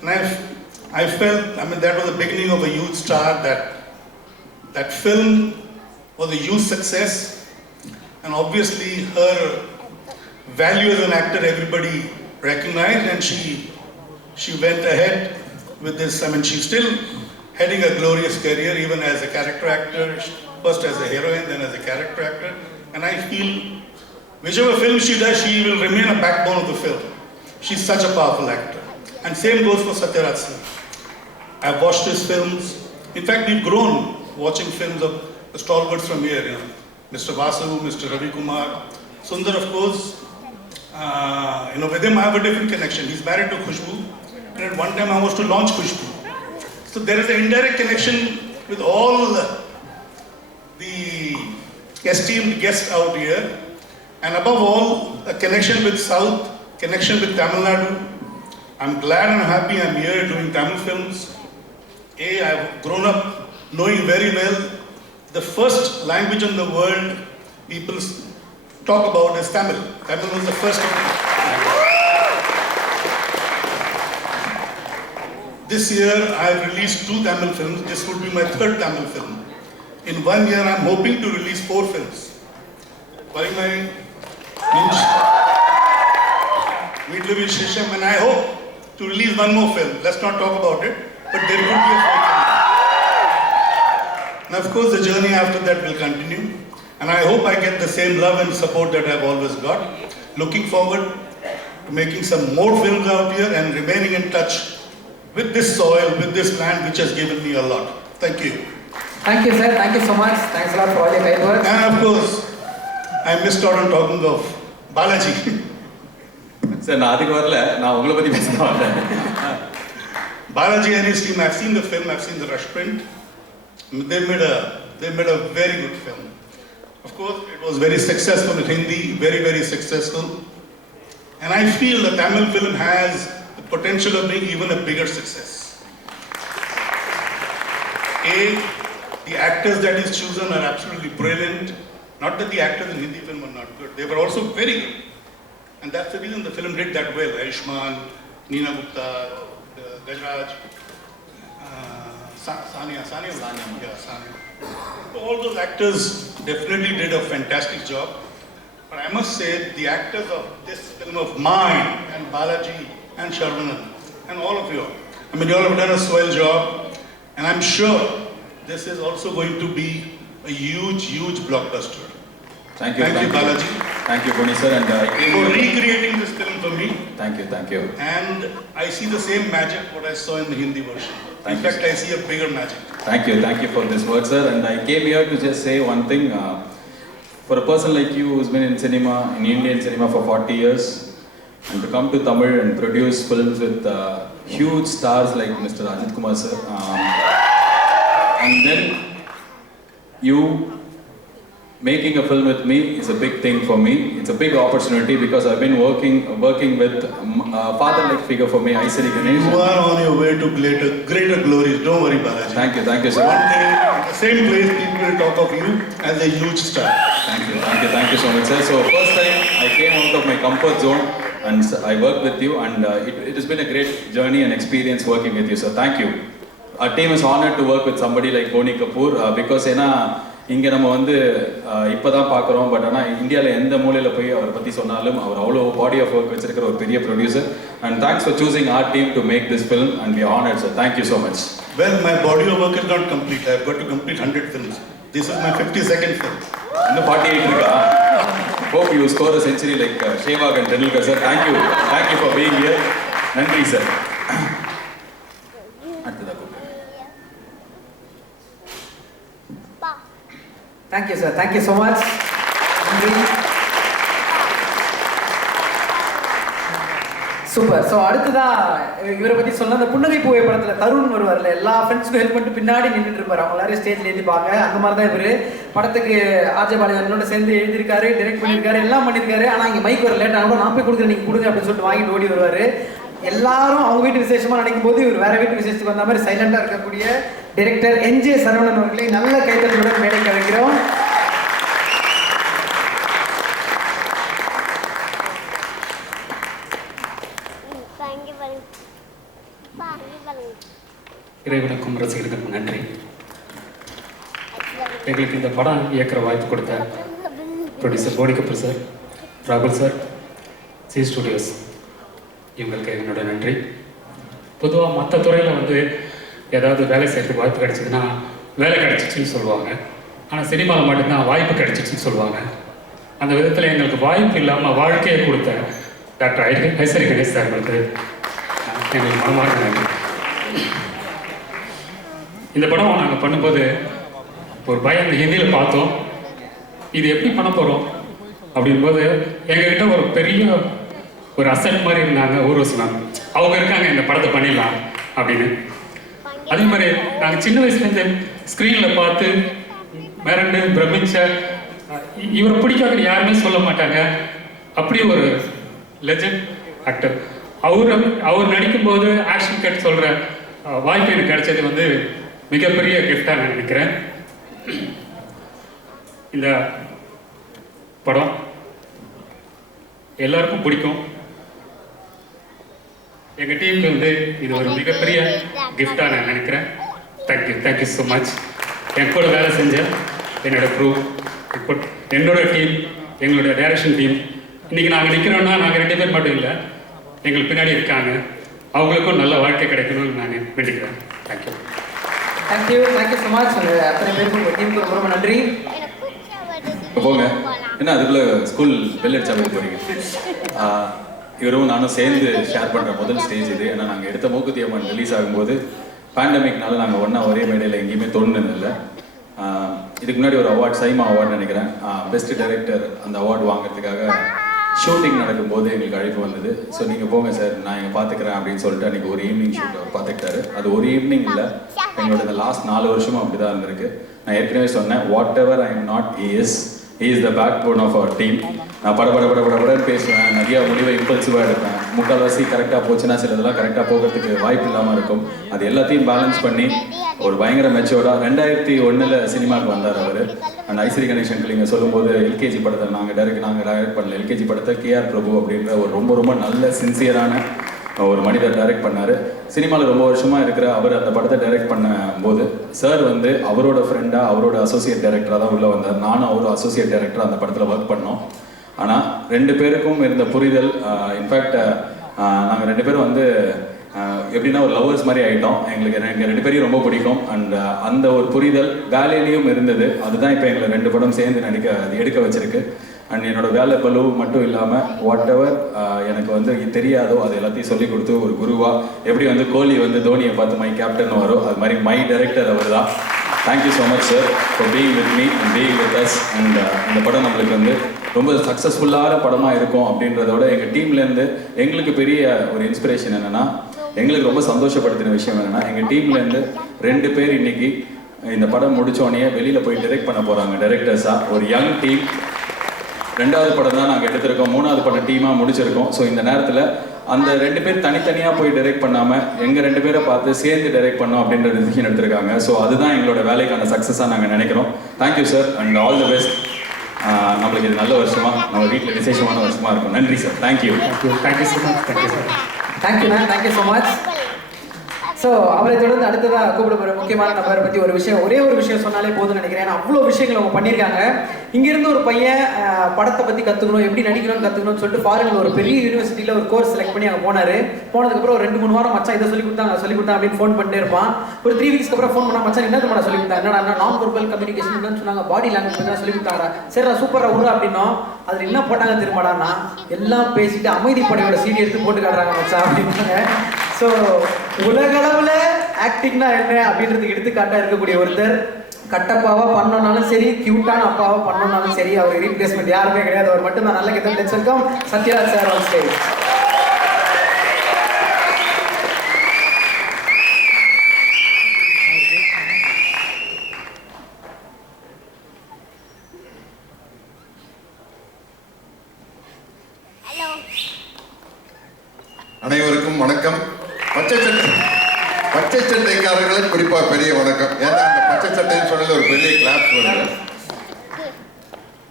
And I felt, that was the beginning of a huge star. That film was a huge success. And obviously her value as an actor, everybody recognized, and she went ahead with this. She's still heading a glorious career, even as a character actor, first as a heroine, then as a character actor. And I feel, whichever film she does, she will remain a backbone of the film. She's such a powerful actor. And same goes for Satyaraj Singh. I've watched his films. In fact, we've grown watching films of the stalwarts from here, Mr. Vasu, Mr. Ravi Kumar, Sundar, of course. With him I have a different connection. He's married to Khushbu, and at one time I was to launch Khushbu. So there is an indirect connection with all the esteemed guests out here, and above all, a connection with South, connection with Tamil Nadu. I'm glad and happy I'm here doing Tamil films. I've grown up knowing very well the first language in the world people talk about is Tamil. Tamil was the first one. This year I've released 2 Tamil films. This would be my 3rd Tamil film. In 1 year I'm hoping to release 4 films. Veetla, Vishesham, and I hope to release 1 more film. Let's not talk about it, but there will be a 4th film. And of course the journey after that will continue. And I hope I get the same love and support that I've always got. Looking forward to making some more films out here and remaining in touch with this soil, with this land which has given me a lot. Thank you. Thank you, sir. Thank you so much. Thanks a lot for all your kind words. And of course, I missed out on talking of Balaji. Sir, Balaji and his team, I've seen the film, I've seen the rush print. They made a very good film. Of course, it was very successful in Hindi, very, very successful. And I feel the Tamil film has the potential of being even a bigger success. The actors that is chosen are absolutely brilliant. Not that the actors in Hindi film are not good, they were also very good. And that's the reason the film did that well. Ayushman, Neena Gupta, Gajraj, Sania. All those actors definitely did a fantastic job. But I must say, the actors of this film of mine, and Balaji, and Sharvanan, and all of you, you all have done a swell job. And I'm sure this is also going to be a huge, huge blockbuster. Thank you, Balaji. Thank you, Boni sir. And for recreating this film for me. Thank you. And I see the same magic what I saw in the Hindi version. In fact, I see a bigger magic. Thank you for this word, sir. And I came here to just say one thing. For a person like you who's been in cinema, in Indian cinema for 40 years, and to come to Tamil and produce films with huge stars like Mr. Ajit Kumar sir, and then you making a film with me is a big thing for me. It's a big opportunity because I've been working with a father-like figure for me, Aisari Ganesh. You are on your way to greater glories. Don't worry, Balaji. Thank you, sir. One day, same place, people will talk of you as a huge star. Thank you so much, sir. So first time I came out of my comfort zone and I worked with you, and it has been a great journey and experience working with you, sir. Thank you. Our team is honored to work with somebody like Boni Kapoor because இங்கே நம்ம வந்து இப்போ தான் பார்க்குறோம். But ஆனால் இந்தியாவில் எந்த மூலையில் போய் அவரை பற்றி சொன்னாலும் அவர் அவ்வளோ பாடி ஆஃப் ஒர்க் வச்சிருக்கிற ஒரு பெரிய producer. And thanks for choosing our team to make this film and we honoured sir. Thank you so much. Well, my body of work is not complete. I have got to complete 100 films. This is my 52nd film. இன்னும் 48 இருக்கா? Hope you score a century like Sehwag and Tendulkar sir. Thank you for being here. நன்றி sir. Thank you, sir. Thank you so much. Super. So அடுத்ததா இவரை பற்றி சொன்ன அந்த புன்னகை பூவை படத்தில் தருண் வருவார்ல, எல்லா ஃப்ரெண்ட்ஸ்க்கும் ஹெல்ப் பண்ணிட்டு பின்னாடி நின்றுட்டு இருப்பார். அவங்க எல்லாரும் ஸ்டேஜில் எழுதிப்பாங்க. அந்த மாதிரி தான் இவர் படத்துக்கு ஆர்ஜே பாலாஜியோட சேர்ந்து எழுதியிருக்காரு, டைரக்ட் பண்ணியிருக்காரு, எல்லாம் பண்ணியிருக்காரு. ஆனால் இங்கே மைக் வர லேட் ஆகும், நான் போய் கொடுக்குறேன், நீங்கள் கொடுங்க அப்படின்னு சொல்லிட்டு வாங்கிட்டு ஓடி வருவார். எல்லாரும் அவங்க வீட்டு விசேஷமாக நினைக்கும் போது இவர் வேற வீட்டு விசேஷத்துக்கு வந்த மாதிரி சைலண்டாக இருக்கக்கூடிய டைரக்டர் என்ஜே சரவணன் அவர்களை நல்ல கைத்தட்டுடன் மேடைக்கு அழைக்கிறோம். இறைவனுக்கும் ரசிகர்களுக்கும் நன்றி. எங்களுக்கு இந்த படம் இயக்கிற வாய்ப்பு கொடுத்த ப்ரொடியூசர் போனி கபூர் சார், ராகுல் சார், சி ஸ்டுடியோஸ், இவங்களுக்கு என்னோட நன்றி. பொதுவாக மற்ற துறையில் வந்து ஏதாவது வேலை செய்கிறதுக்கு வாய்ப்பு கிடைச்சிதுன்னா வேலை கிடைச்சிச்சின்னு சொல்லுவாங்க. ஆனால் சினிமாவில் மட்டும்தான் வாய்ப்பு கிடைச்சிச்சின்னு சொல்லுவாங்க. அந்த விதத்தில் எங்களுக்கு வாய்ப்பு இல்லாமல் வாழ்க்கையை கொடுத்த டாக்டர் ஐசரி கணேஷ் சார்களுக்கு எங்களுக்கு மனமார்ந்த நன்றி. இந்த படம் நாங்கள் பண்ணும்போது ஒரு பயம் ஹிந்தியில் பார்த்தோம், இது எப்படி பண்ண போகிறோம் அப்படின்போது எங்ககிட்ட ஒரு பெரிய ஒரு அசட் மாதிரி இருந்தாங்க ஊர்வசி மேம். அவங்க இருக்காங்க, இந்த படத்தை பண்ணிடலாம் அப்படின்னு. அதே மாதிரி நாங்கள் சின்ன வயசுலேருந்து ஸ்க்ரீனில் பார்த்து மிரண்டு பிரமிச்ச, இவரை பிடிக்காதுன்னு யாருமே சொல்ல மாட்டாங்க. அப்படி ஒரு லெஜண்ட் ஆக்டர். அவர் நடிக்கும்போது ஆக்ஷன் கட் சொல்கிற வாய்ப்பு எனக்கு கிடைச்சது வந்து மிகப்பெரிய கிஃப்டாக நான் நினைக்கிறேன். இந்த படம் எல்லாருக்கும் பிடிக்கும். எங்கள் டீமுக்கு வந்து இது ஒரு மிகப்பெரிய கிஃப்டாக நான் நினைக்கிறேன். Thank you so much. என் கூட வேலை செஞ்ச என்னோட க்ரூ, என்னோட டீம், எங்களோட டைரக்ஷன் டீம். இன்றைக்கி நாங்கள் நிற்கிறோன்னா நாங்கள் 2 பேர் மட்டும் இல்லை, எங்களுக்கு பின்னாடி இருக்காங்க. அவங்களுக்கும் நல்ல வாழ்க்கை கிடைக்கணும்னு நான் வேண்டிக்கிறேன். Thank you so much. அத்தனை பேருக்கும் உங்கள் டீமுக்கு ரொம்ப நன்றி. போங்க, என்ன அதுக்குள்ளே ஸ்கூல் பெல் அடிச்சா போய் போகிறீங்க. இவரும் நானும் சேர்ந்து ஷேர் பண்ணுற முதல் ஸ்டேஜ் இது. ஏன்னா நாங்கள் எடுத்த மூக்குத்தி அம்மன் ரிலீஸ் ஆகும்போது பேண்டமிக்னால நாங்கள் ஒன்றா ஒரே மேடையில் எங்கேயுமே தோணுனதில்லை. இதுக்கு முன்னாடி ஒரு அவார்ட், சைமா அவார்டு நினைக்கிறேன், பெஸ்ட் டைரக்டர் அந்த அவார்டு வாங்குறதுக்காக ஷூட்டிங் நடக்கும்போது எங்களுக்கு அழைப்பு வந்தது. ஸோ நீங்கள் போங்க சார், நான் இங்கே பார்த்துக்கிறேன் அப்படின்னு சொல்லிட்டு அன்றைக்கி ஒரு ஈவினிங் ஷூட் அவர் பார்த்துக்கிட்டாரு. அது ஒரு ஈவினிங் இல்லை, எங்களோட இந்த லாஸ்ட் 4 வருஷமும் அப்படி தான் இருந்திருக்கு. நான் ஏற்கனவே சொன்னேன், whatever I am not is the backbone of our team. நான் படப்படன்னு பேசுவேன், நிறையா முடிவை இம்பல்சிவாக எடுப்பேன். முக்கால்வாசி கரெக்டாக போச்சுன்னா சிலதெல்லாம் கரெக்டாக போகிறதுக்கு வாய்ப்பு இல்லாமல் இருக்கும். அது எல்லாத்தையும் பேலன்ஸ் பண்ணி ஒரு பயங்கர மெச்சோர்டாக 2001 சினிமாவுக்கு வந்தார் அவர். அண்ட் ஐஸ்வரி கணேசன் நீங்கள் சொல்லும்போது எல்கேஜி படத்தை நாங்கள் டைரக்ட் பண்ணல. எல்கேஜி படத்தை கேஆர் பிரபு அப்படின்ற ஒரு ரொம்ப நல்ல சின்சியரான ஒரு மனிதர் டைரக்ட் பண்ணார். சினிமாவில் ரொம்ப வருஷமாக இருக்கிற அவர் அந்த படத்தை டைரக்ட் பண்ணும்போது சார் வந்து அவரோட ஃப்ரெண்டாக, அவரோட அசோசியேட் டைரக்டராக தான் உள்ளே வந்தார். நானும் அவரும் அசோசியேட் டைரக்டராக அந்த படத்தில் ஒர்க் பண்ணோம். ஆனால் 2 பேருக்கும் இருந்த புரிதல், இன்ஃபேக்ட் நாங்கள் 2 பேரும் வந்து எப்படின்னா ஒரு லவ்வர்ஸ் மாதிரி ஆகிட்டோம். எங்கள் 2 பேரையும் ரொம்ப பிடிக்கும். அண்ட் அந்த ஒரு புரிதல் வேலையிலையும் இருந்தது. அதுதான் இப்போ எங்களை 2 படம் சேர்ந்து எடுக்க வச்சிருக்கு. அண்ட் என்னோட வேலை பலு மட்டும் இல்லாமல் வாட் எவர் எனக்கு வந்து தெரியாதோ அது எல்லாத்தையும் சொல்லிக் கொடுத்து ஒரு குருவாக, எப்படி வந்து கோலி வந்து தோனியை பார்த்து மை கேப்டன் வரும், அது மாதிரி மை டைரக்டர் அவர் தான். Thank you so much sir for being with me and being with us. And இந்த படம் நம்மளுக்கு வந்து ரொம்ப சக்ஸஸ்ஃபுல்லான படமாக இருக்கும் அப்படின்றதோட எங்கள் டீம்லேருந்து எங்களுக்கு பெரிய ஒரு இன்ஸ்பிரேஷன் என்னென்னா, எங்களுக்கு ரொம்ப சந்தோஷப்படுத்தின விஷயம் என்னென்னா, எங்கள் டீம்லேருந்து 2 பேர் இன்னைக்கு இந்த படம் முடித்தோடனே வெளியில் போய் டைரக்ட் பண்ண போகிறாங்க டைரக்டர்ஸாக, ஒரு யங் டீம். 2வது படம் தான் நாங்கள் எடுத்திருக்கோம், 3வது படம் டீமாக முடிச்சிருக்கோம். ஸோ இந்த நேரத்தில் அந்த 2 பேர் தனித்தனியாக போய் டைரக்ட் பண்ணாமல் எங்கள் 2 பேரை பார்த்து சேர்ந்து டைரக்ட் பண்ணோம் அப்படின்ற டிசிஷன் எடுத்திருக்காங்க. ஸோ அதுதான் எங்களோட வேலைக்கான சக்ஸஸாக நாங்கள் நினைக்கிறோம். Thank you sir and all the best. நம்மளுக்கு இது நல்ல வருஷமாக நம்ம வீட்டில் விசேஷமான வருஷமாக இருக்கும். நன்றி sir. Thank you. Thank you so much. தேங்க்யூண்ணா. Thank you so much. ஸோ அவரை தொடர்ந்து அடுத்ததாக கூப்பிட போகிற முக்கியமான நபரை பற்றி ஒரே ஒரு விஷயம் சொன்னாலே போதும்னு நினைக்கிறேன். ஏன்னா அவ்வளோ விஷயங்கள் அவங்க பண்ணியிருக்காங்க. இங்கேருந்து ஒரு பையன் படத்தை பற்றி கற்றுக்கணும், எப்படி நடிக்கணும்னு கற்றுக்கணும்னு சொல்லிட்டு ஃபாரினில் ஒரு பெரிய யூனிவர்சிட்டியில் ஒரு கோர்ஸ் செலக்ட் பண்ணி அங்கே போனார். போனதுக்கப்புறம் ஒரு 2-3 வாரம் மச்சான் இதை சொல்லி கொடுத்தாங்க அப்படின்னு ஃபோன் பண்ணிட்டே இருப்பான். ஒரு 3 வீக்ஸ்க்கு அப்புறம் ஃபோன் பண்ணால் மச்சான் என்னது சொல்லி கொடுத்தாங்க, என்னடா நான் வெர்பல் கம்யூனிகேஷன் சொன்னாங்க, பாடி லாங்குவேஜ் பற்றி சொல்லி கொடுத்தாங்க. சரிடா சூப்பராக விடு அப்படின்னோம். அதில் என்ன போட்டாங்க தெரியுமாடான்னா, எல்லாம் பேசிட்டு அமைதிப்படையோட CD எடுத்து போட்டு காட்டுறாங்க மச்சான் அப்படின்னாங்க. ஸோ உலகளவில் ஆக்டிங்னா என்ன அப்படின்றதுக்கு எடுத்துக்காட்டாக இருக்கக்கூடிய ஒருத்தர். கட்டப்பாவா பண்ணோம்னாலும் சரி, கியூட்டான அப்பாவா பண்ணோம்னாலும் சரி, அவர் ரீப்ளேஸ்மெண்ட் யாருமே கிடையாது. அவர் மட்டும் தான். நல்ல கெட்ட let's welcome Sathyaraj sir on stage. அனைவருக்கும் வணக்கம். பச்சை சட்டைக்காரர்களுக்கு குறிப்பா பெரிய வணக்கம். ஏன்னா அந்த பச்சை சட்டைன்னு சொல்லல ஒரு பெரிய கிளாப்ஸ் வருது.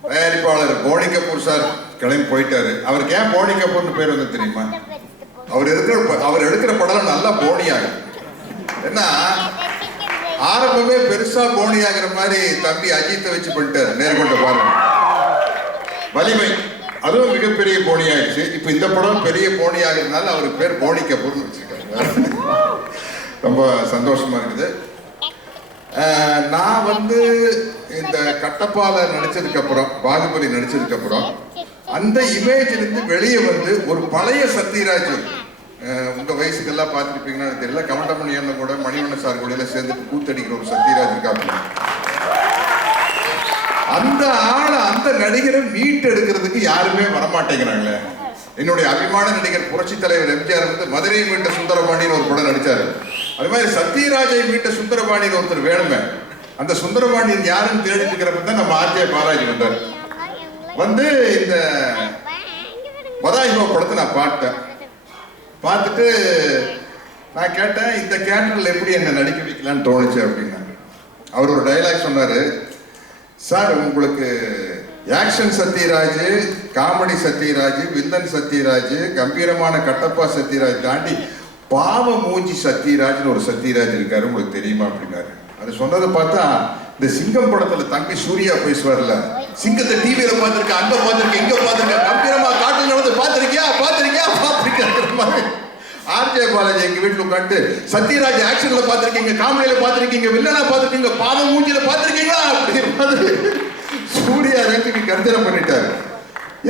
தயாரிப்பாளர் போனி கபூர் சார் கிளம்பி போயிட்டாரு. அவருக்கு ஏன் போனி கபூர்னு பேர் வந்து தெரியுமா? அவர் எடுக்கிற படம் நல்லா போனியாகும். ஏன்னா ஆரம்பமே பெருசா போனியாகிற மாதிரி தம்பி அஜித்தை வச்சு பண்ணிட்டாரு. நேர்கொண்ட பாருங்க, வலிமை, அதுவும் மிகப்பெரிய போனி ஆயிடுச்சு. இப்ப இந்த படம் பெரிய போனி ஆகிறதுனால அவருக்கு பேர் போனி கபூர்னு வச்சிருக்காங்க. ரொம்ப சந்தோஷமா இருக்குது. நான் வந்து இந்த கட்டப்பால நடிச்சதுக்கு அப்புறம், பாகுபலி நடிச்சதுக்கு அப்புறம் அந்த இமேஜ்ல இருந்து வெளியே வந்து ஒரு பழைய சத்யராஜ், உங்க வயசுக்கெல்லாம் பார்த்துருப்பீங்கன்னு தெரியல, கமண்டமணி அண்ணன் கூட மணிவண்ணன் சார் கூட சேர்ந்துட்டு கூத்தடிக்கிற ஒரு சத்யராஜ் இருக்காங்க. அந்த ஆளை, அந்த நடிகரை மீட் எடுக்கிறதுக்கு யாருமே வரமாட்டேங்கிறாங்களே. என்னுடைய அபிமான நடிகர் புரட்சி தலைவர் எம்ஜிஆர் வந்து மதுரை மீட்ட சுந்தரபாணின்னு ஒரு படம் நடிச்சாரு. அது மாதிரி சத்யராஜை மீட்ட சுந்தரபாணின்னு ஒருத்தர் வேணுமே. அந்த சுந்தரபாணியன் யாருன்னு தேடிட்டு இருக்கிறப்ப தான் நம்ம ஆர்ஜே பாலாஜி வந்தார். வந்து இந்த வதாயுகோ படத்தை நான் பார்த்தேன். பார்த்துட்டு நான் கேட்டேன், இந்த கேரக்டர்ல எப்படி என்ன நடிக்க வைக்கலான்னு தோணுச்சு அப்படின்னா, அவர் ஒரு டைலாக் சொன்னாரு, சார் உங்களுக்கு action Sathyaraj, comedy Sathyaraj, villain Sathyaraj, கம்பீரமான கட்டப்பா சத்யராஜ் தாண்டி பாவ மூஞ்சி சத்யராஜ்னு ஒரு சத்யராஜ் இருக்காரு, உங்களுக்கு தெரியுமா அப்படின்னாரு. அது சொன்னதை பார்த்தா இந்த சிங்கம் படத்துல தம்பி சூர்யா பேசுவார்ல, சிங்கத்தை டிவியில பார்த்திருக்க, அங்க பார்த்திருக்க, இங்க பார்த்திருக்க, கம்பீரமா காட்டில் நடந்து பார்த்திருக்கியா மாதிரி ஆர்ஜே பாலாஜி எங்க வீட்டுல உட்காந்து சத்யராஜ் ஆக்ஷன்ல பார்த்திருக்கீங்க, காமெடியில பார்த்திருக்கீங்க, வில்லனா பார்த்திருக்கீங்க, பாவ மூஞ்சில பார்த்திருக்கீங்களா அப்படிங்கிற மாதிரி சூர்யா ரேஞ்சுக்கு கர்ஜனை பண்ணிட்டாரு.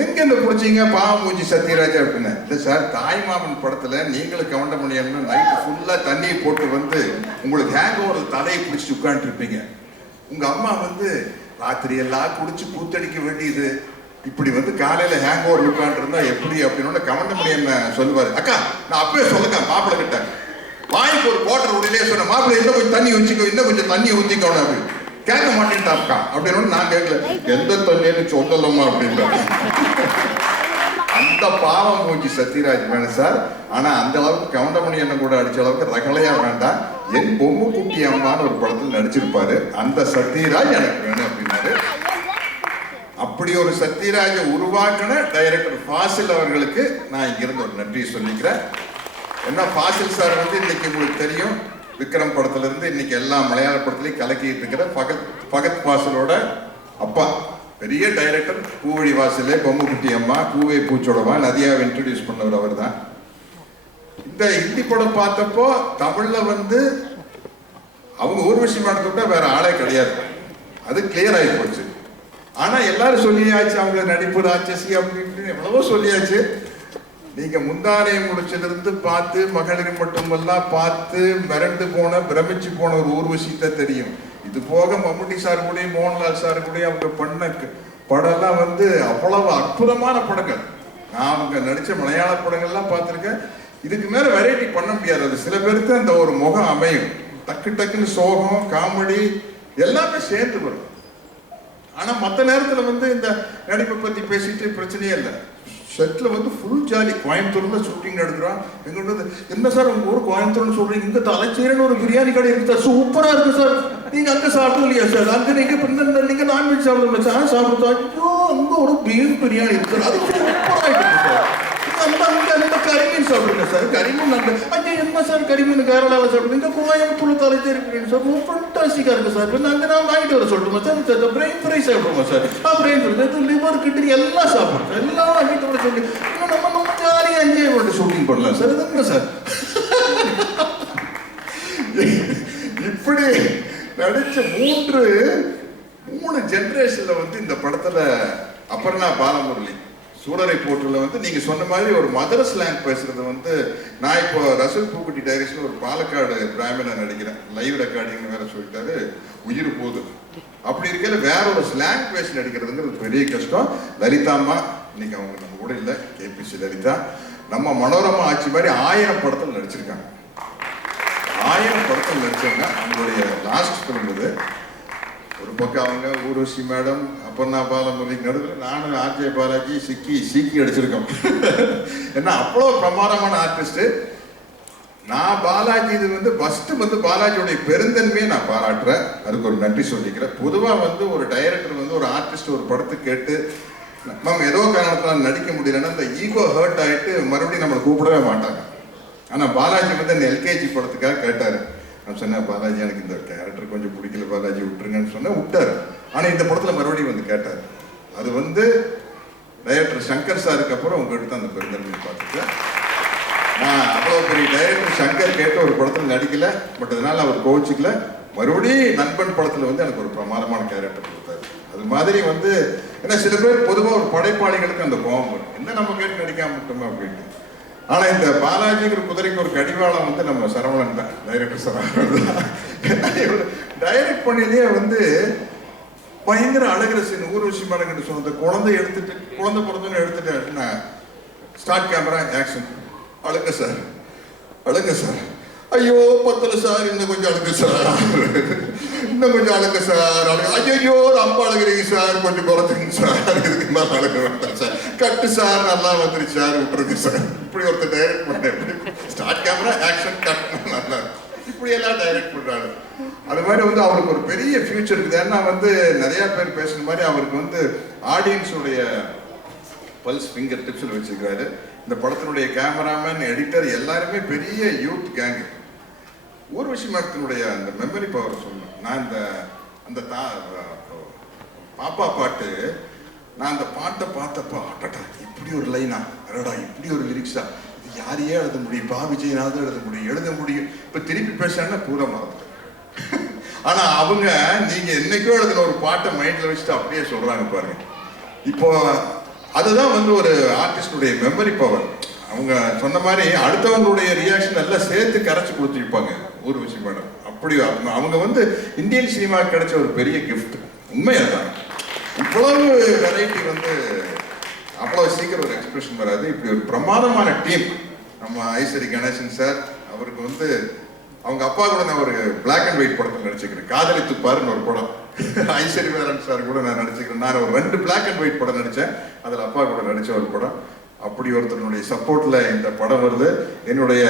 எங்க இந்த பிடிச்சிங்க பாவ மூஞ்சி சத்யராஜ் அப்படின்னு. இல்லை சார், தாய்மாமன் படத்துல நீங்களும் கவண்ட முடியாமல் நைட்டு ஃபுல்லா தண்ணியை போட்டு வந்து உங்களுக்கு ஹேங் ஓவர் தலையை பிடிச்சி உட்காந்துட்டு இருப்பீங்க. உங்க அம்மா வந்து ராத்திரி எல்லாம் குடிச்சு கூத்தடிக்க வேண்டியது, இப்படி வந்து காலையில ஹேங் ஓவர் உட்காந்து இருந்தா எப்படி அப்படின்னு கவண்ட முடியாம சொல்லுவாரு. அக்கா நான் அப்பவே சொல்லுங்க மாப்பிள்ளை கிட்ட, வாய்க்கு ஒரு குவார்டர் உடனே சொன்ன, மாப்பிள்ளை இன்னும் கொஞ்சம் தண்ணி ஊற்றிக்கோ, இன்னும் கொஞ்சம் தண்ணி ஊற்றிக்கணும் அப்படின்னு. கேட்க மாட்டேன்ட்டாக்கா அப்படின்னு நான் கேட்கல, எந்த தண்ணின்னு சொல்லலாமா அப்படின்றாங்க. அந்த பாவம் மூஞ்சி சத்யராஜ் வேணும் சார். ஆனா அந்த அளவுக்கு கவுண்டமணி என்ன கூட அடிச்ச அளவுக்கு ரகலையா வேண்டாம், என் பொம்மை குட்டி அம்மான்னு ஒரு படத்தில் நடிச்சிருப்பாரு, அந்த சத்யராஜ் எனக்கு வேணும் அப்படின்னாரு. அப்படி ஒரு சத்யராஜை உருவாக்கின டைரக்டர் ஃபாசில் அவர்களுக்கு நான் இங்கிருந்து ஒரு நன்றியை சொல்லிக்கிறேன். ஏன்னா ஃபாசில் சார் வந்து இன்னைக்கு உங்களுக்கு தெரியும், விக்ரம் படத்துல இருந்து இன்னைக்கு எல்லா மலையாள படத்துலையும் கலக்கிட்டு இருக்கிற பகத் ஃபாசிலோட அப்பா, பெரிய டைரக்டர். பூவழி வாசலே, பொம்மை குட்டி அம்மா, பூவே பூச்சோடவா, நதியாவை இன்ட்ரடியூஸ் பண்ணவர் அவர் தான். இந்த ஹிந்தி படம் பார்த்தப்போ தமிழ்ல வந்து அவங்க ஊர்வசி படத்தை விட்டா வேற ஆளே கிடையாது, அது கிளியர் ஆகி போச்சு. ஆனா எல்லாரும் சொல்லியாச்சு, அவங்க நடிப்பு ராட்சசி அப்படி இப்படின்னு எவ்வளவோ சொல்லியாச்சு. நீங்க முந்தானையை முடிச்சிலிருந்து பார்த்து, மகளிர் மட்டுமெல்லாம் பார்த்து மிரண்டு போன, பிரமிச்சு போன ஒரு ஊர்வசித்த தெரியும். இது போக மம்முட்டி சார் கூட, மோகன்லால் சார் கூட அவங்க பண்ண படம்லாம் வந்து அவ்வளவு அற்புதமான படங்கள். நான் அவங்க நடிச்ச மலையாள படங்கள்லாம் பார்த்துருக்கேன். இதுக்கு மேல வெரைட்டி பண்ண முடியாது. அது சில பேருக்கு அந்த ஒரு முகம் அமையும், டக்கு டக்குன்னு சோகம், காமெடி, எல்லாமே சேர்ந்து வரும். ஆனா மற்ற நேரத்துல வந்து இந்த நடிப்பை பத்தி பேசிட்டு பிரச்சனையே இல்லை. செட்ல வந்து ஃபுல் ஜாலி. கோயம்புத்தூர்ல ஷூட்டிங் எடுக்கிறோம். எங்கிட்ட என்ன சார் உங்க ஊர் கோயம்புத்தூர்னு சொல்றீங்க, இங்க தலைச்சேரின்னு ஒரு பிரியாணி கடை இருக்கு சார், சூப்பரா இருக்கு சார், நீங்க அங்க சாப்பிட்டு இல்லையா சார், அங்க நீங்க நான்வெஜ் சாப்பிடுங்க சார், சாப்பிடுறோம். ஐயோ அங்க ஒரு பீஃப் பிரியாணி இருக்கு சார், அது சூப்பரா இருக்கு சார், அந்த கரிமீன் சாப்பிடுங்க சார், கரிமீன் அந்த ஐயா என்ன சார் கரிமீன் கேரளாவில் சாப்பிடுங்க, கோயம்புத்தூர்ல தலைச்சேரி பிரியாணி சார் ஃபண்டாஸ்டிக்கா இருக்கு சார், அங்க நான் வாங்கிட்டு வர சொல்லட்டுமா சார், பிரெயின் ஃப்ரை சாப்பிடுவோம் sir, brain fry liver kidney எல்லாம் சாப்பிடுறோம் சார், எல்லாம் வாங்கிட்டு வர சொல்லி நம்ம ஜாலியாக என்ஜாய் பண்ணிட்டு ஷூட்டிங் பண்ணலாம் சார். இதுங்க சார் இப்படி நடிச்ச மூணு ஜெனரேஷன்ல வந்து இந்த படத்துல அபர்ணா பாலமுரளி சூரரை போற்றுல வந்து நீங்க சொன்ன மாதிரி ஒரு மதர் ஸ்லாங் பேசுறது வந்து நான் இப்போ ரசல் பூக்குட்டி டைரக்ஷன் ஒரு பாலக்காடு பிராமணா நடிக்கிறேன், லைவ் ரெக்கார்டிங் வேற சொல்லிட்டாரு, உயிர் போகுது. அப்படி இருக்கையில வேற ஒரு ஸ்லாங் பேசி நடிக்கிறதுங்கிறது பெரிய கஷ்டம். லலிதாம்மா இன்னைக்கு அவங்க நம்ம கூட இல்லை, கேபிசி லலிதா நம்ம மனோரமா ஆட்சி மாதிரி 1000 படத்தில் நடிச்சிருக்காங்க. 1000 படத்தில் நடிச்சாங்க. அவங்களுடைய லாஸ்ட் ஃபிலிம் இது. ஒரு பக்கம் அவங்க ஊர்வசி மேடம், அபர்ணா பாலமுரளி, நடுவில் நானும் ஆர்ஜே பாலாஜி சீக்கி அடிச்சிருக்கோம். ஏன்னா அவ்வளோ பிரமாதமான ஆர்டிஸ்ட். நான் பாலாஜி இது வந்து ஃபர்ஸ்ட் வந்து பாலாஜியோடைய பெருந்தன்மையை நான் பாராட்டுறேன், அதுக்கு ஒரு நன்றி சொல்லிக்கிறேன். பொதுவாக வந்து ஒரு டைரக்டர் வந்து ஒரு ஆர்டிஸ்ட் ஒரு படத்துக்கு கேட்டு மேம் ஏதோ காரணத்தினால நடிக்க முடியலன்னா இந்த ஈகோ ஹர்ட் ஆகிட்டு மறுபடியும் நம்மளை கூப்பிடவே மாட்டாங்க. ஆனால் பாலாஜி வந்து இந்த எல்கேஜி படத்துக்காக கேட்டார். நான் சொன்னேன் பாலாஜி எனக்கு இந்த கேரக்டர் கொஞ்சம் பிடிக்கல பாலாஜி விட்டுருங்கன்னு சொன்னேன், விட்டார். ஆனால் இந்த படத்தில் மறுபடியும் வந்து கேட்டார். அது வந்து டைரக்டர் சங்கர் சாருக்கு அப்புறம் உங்ககிட்ட தான் அந்த பெருந்தன்மையை பார்த்துட்டேன். நான் அவ்வளோ பெரிய டைரக்டர் சங்கர் கேட்டு ஒரு படத்தில் நடிக்கல, பட் அதனால அவர் கோச்சிக்கல. மறுபடியும் நண்பன் படத்தில் வந்து எனக்கு ஒரு பிரமாதமான கேரக்டர் கொடுத்தாரு. அது மாதிரி வந்து ஏன்னா சில பேர் பொதுவாக ஒரு படைப்பாளிகளுக்கு அந்த கோபம் வரும், என்ன நம்ம கேட்டு நடிக்காம விட்டோமா அப்படின்ட்டு. ஆனால் இந்த பாலாஜிங்கிற குதிரைக்கு ஒரு கடிவாளம் வந்து நம்ம சரவணன் தான், டைரக்டர் சரவணன் தான். டைரக்ட் பண்ணிலேயே வந்து பயங்கர அழகிற சீன். ஊர்வசி மேடம் சொன்ன குழந்தை பிறந்தோன்னு எடுத்துட்டு ஸ்டார்ட் கேமரா ஆக்ஷன், அழுங்க சார் அழுங்க சார், ஐயோ பத்தல சார், இன்னும் கொஞ்சம் அழுங்க சார், இன்னும் கொஞ்சம் அழுங்க சார், ஐயோ ரொம்ப அழுகிறீங்க சார், கொஞ்சம் குறைச்சிங்க சார், இதுக்கு மேலே அழுக வேண்டாம் சார், கட்டு சார், நல்லா வந்துருச்சு சார், விட்டுருங்க சார். இப்படி ஒருத்தர் டைரக்ட் பண்ண ஸ்டார்ட் கேமரா ஆக்ஷன் கட் நல்லா இப்படி எல்லாம் டைரக்ட் பண்றாரு. அது மாதிரி வந்து அவருக்கு ஒரு பெரிய ஃபியூச்சர் இருக்குது. ஏன்னா வந்து நிறைய பேர் பேசுன மாதிரி அவருக்கு வந்து ஆடியன்ஸுடைய பல்ஸ் ஃபிங்கர் டிப்ஸில் வச்சுக்கிறாரு. இந்த படத்தினுடைய கேமராமேன், எடிட்டர் எல்லாருமே பெரிய யூத் கேங்கு. ஊர்வசி மேடத்தினுடைய அந்த மெமரி பவர் சொல்லணும். நான் அந்த பாப்பா பாட்டு, நான் அந்த பாட்டை பார்த்தப்பா அடடா இப்படி ஒரு லைனா, அடடா இப்படி ஒரு லிரிக்ஸா, இது யாரையே எழுத முடியும், பா விஜயனாவது எழுத முடியும். இப்போ திருப்பி பேசுறாங்கன்னா பூரா மறந்துட்டேன். ஆனா அவங்க நீங்க என்னைக்கோ எழுதின ஒரு பாட்டை மைண்ட்ல வச்சுட்டு அப்படியே சொல்றாங்க பாருங்க. இப்போ அதுதான் வந்து ஒரு ஆர்டிஸ்டுடைய மெமரி பவர். அவங்க சொன்ன மாதிரி அடுத்தவங்களுடைய ரியாக்ஷன் எல்லாம் சேர்த்து கரைச்சி கொடுத்துருப்பாங்க ஊர்வசி மேடம். அப்படி அவங்க வந்து இந்தியன் சினிமா கிடைச்ச ஒரு பெரிய கிஃப்ட். உண்மையாக தான் இவ்வளவு வெரைட்டி வந்து அவ்வளவு சீக்கிரம் ஒரு எக்ஸ்பிரஷன் வராது. இப்படி ஒரு பிரமாதமான டீம். நம்ம ஐஸ்வரி கணேசன் சார், அவருக்கு வந்து அவங்க அப்பா கூட நான் ஒரு பிளாக் அண்ட் ஒயிட் படத்தில் நடிச்சுக்கிறேன், காதலித்து பாருன்னு ஒரு படம். ஐஸ்வரி வேலன் சார் கூட நான் நடிச்சுக்கிறேன். நான் ஒரு 2 பிளாக் அண்ட் ஒயிட் படம் நடித்தேன், அதில் அப்பா கூட நடித்த ஒரு படம். அப்படி ஒருத்தருடைய சப்போர்ட்ல இந்த படம் வருது. என்னுடைய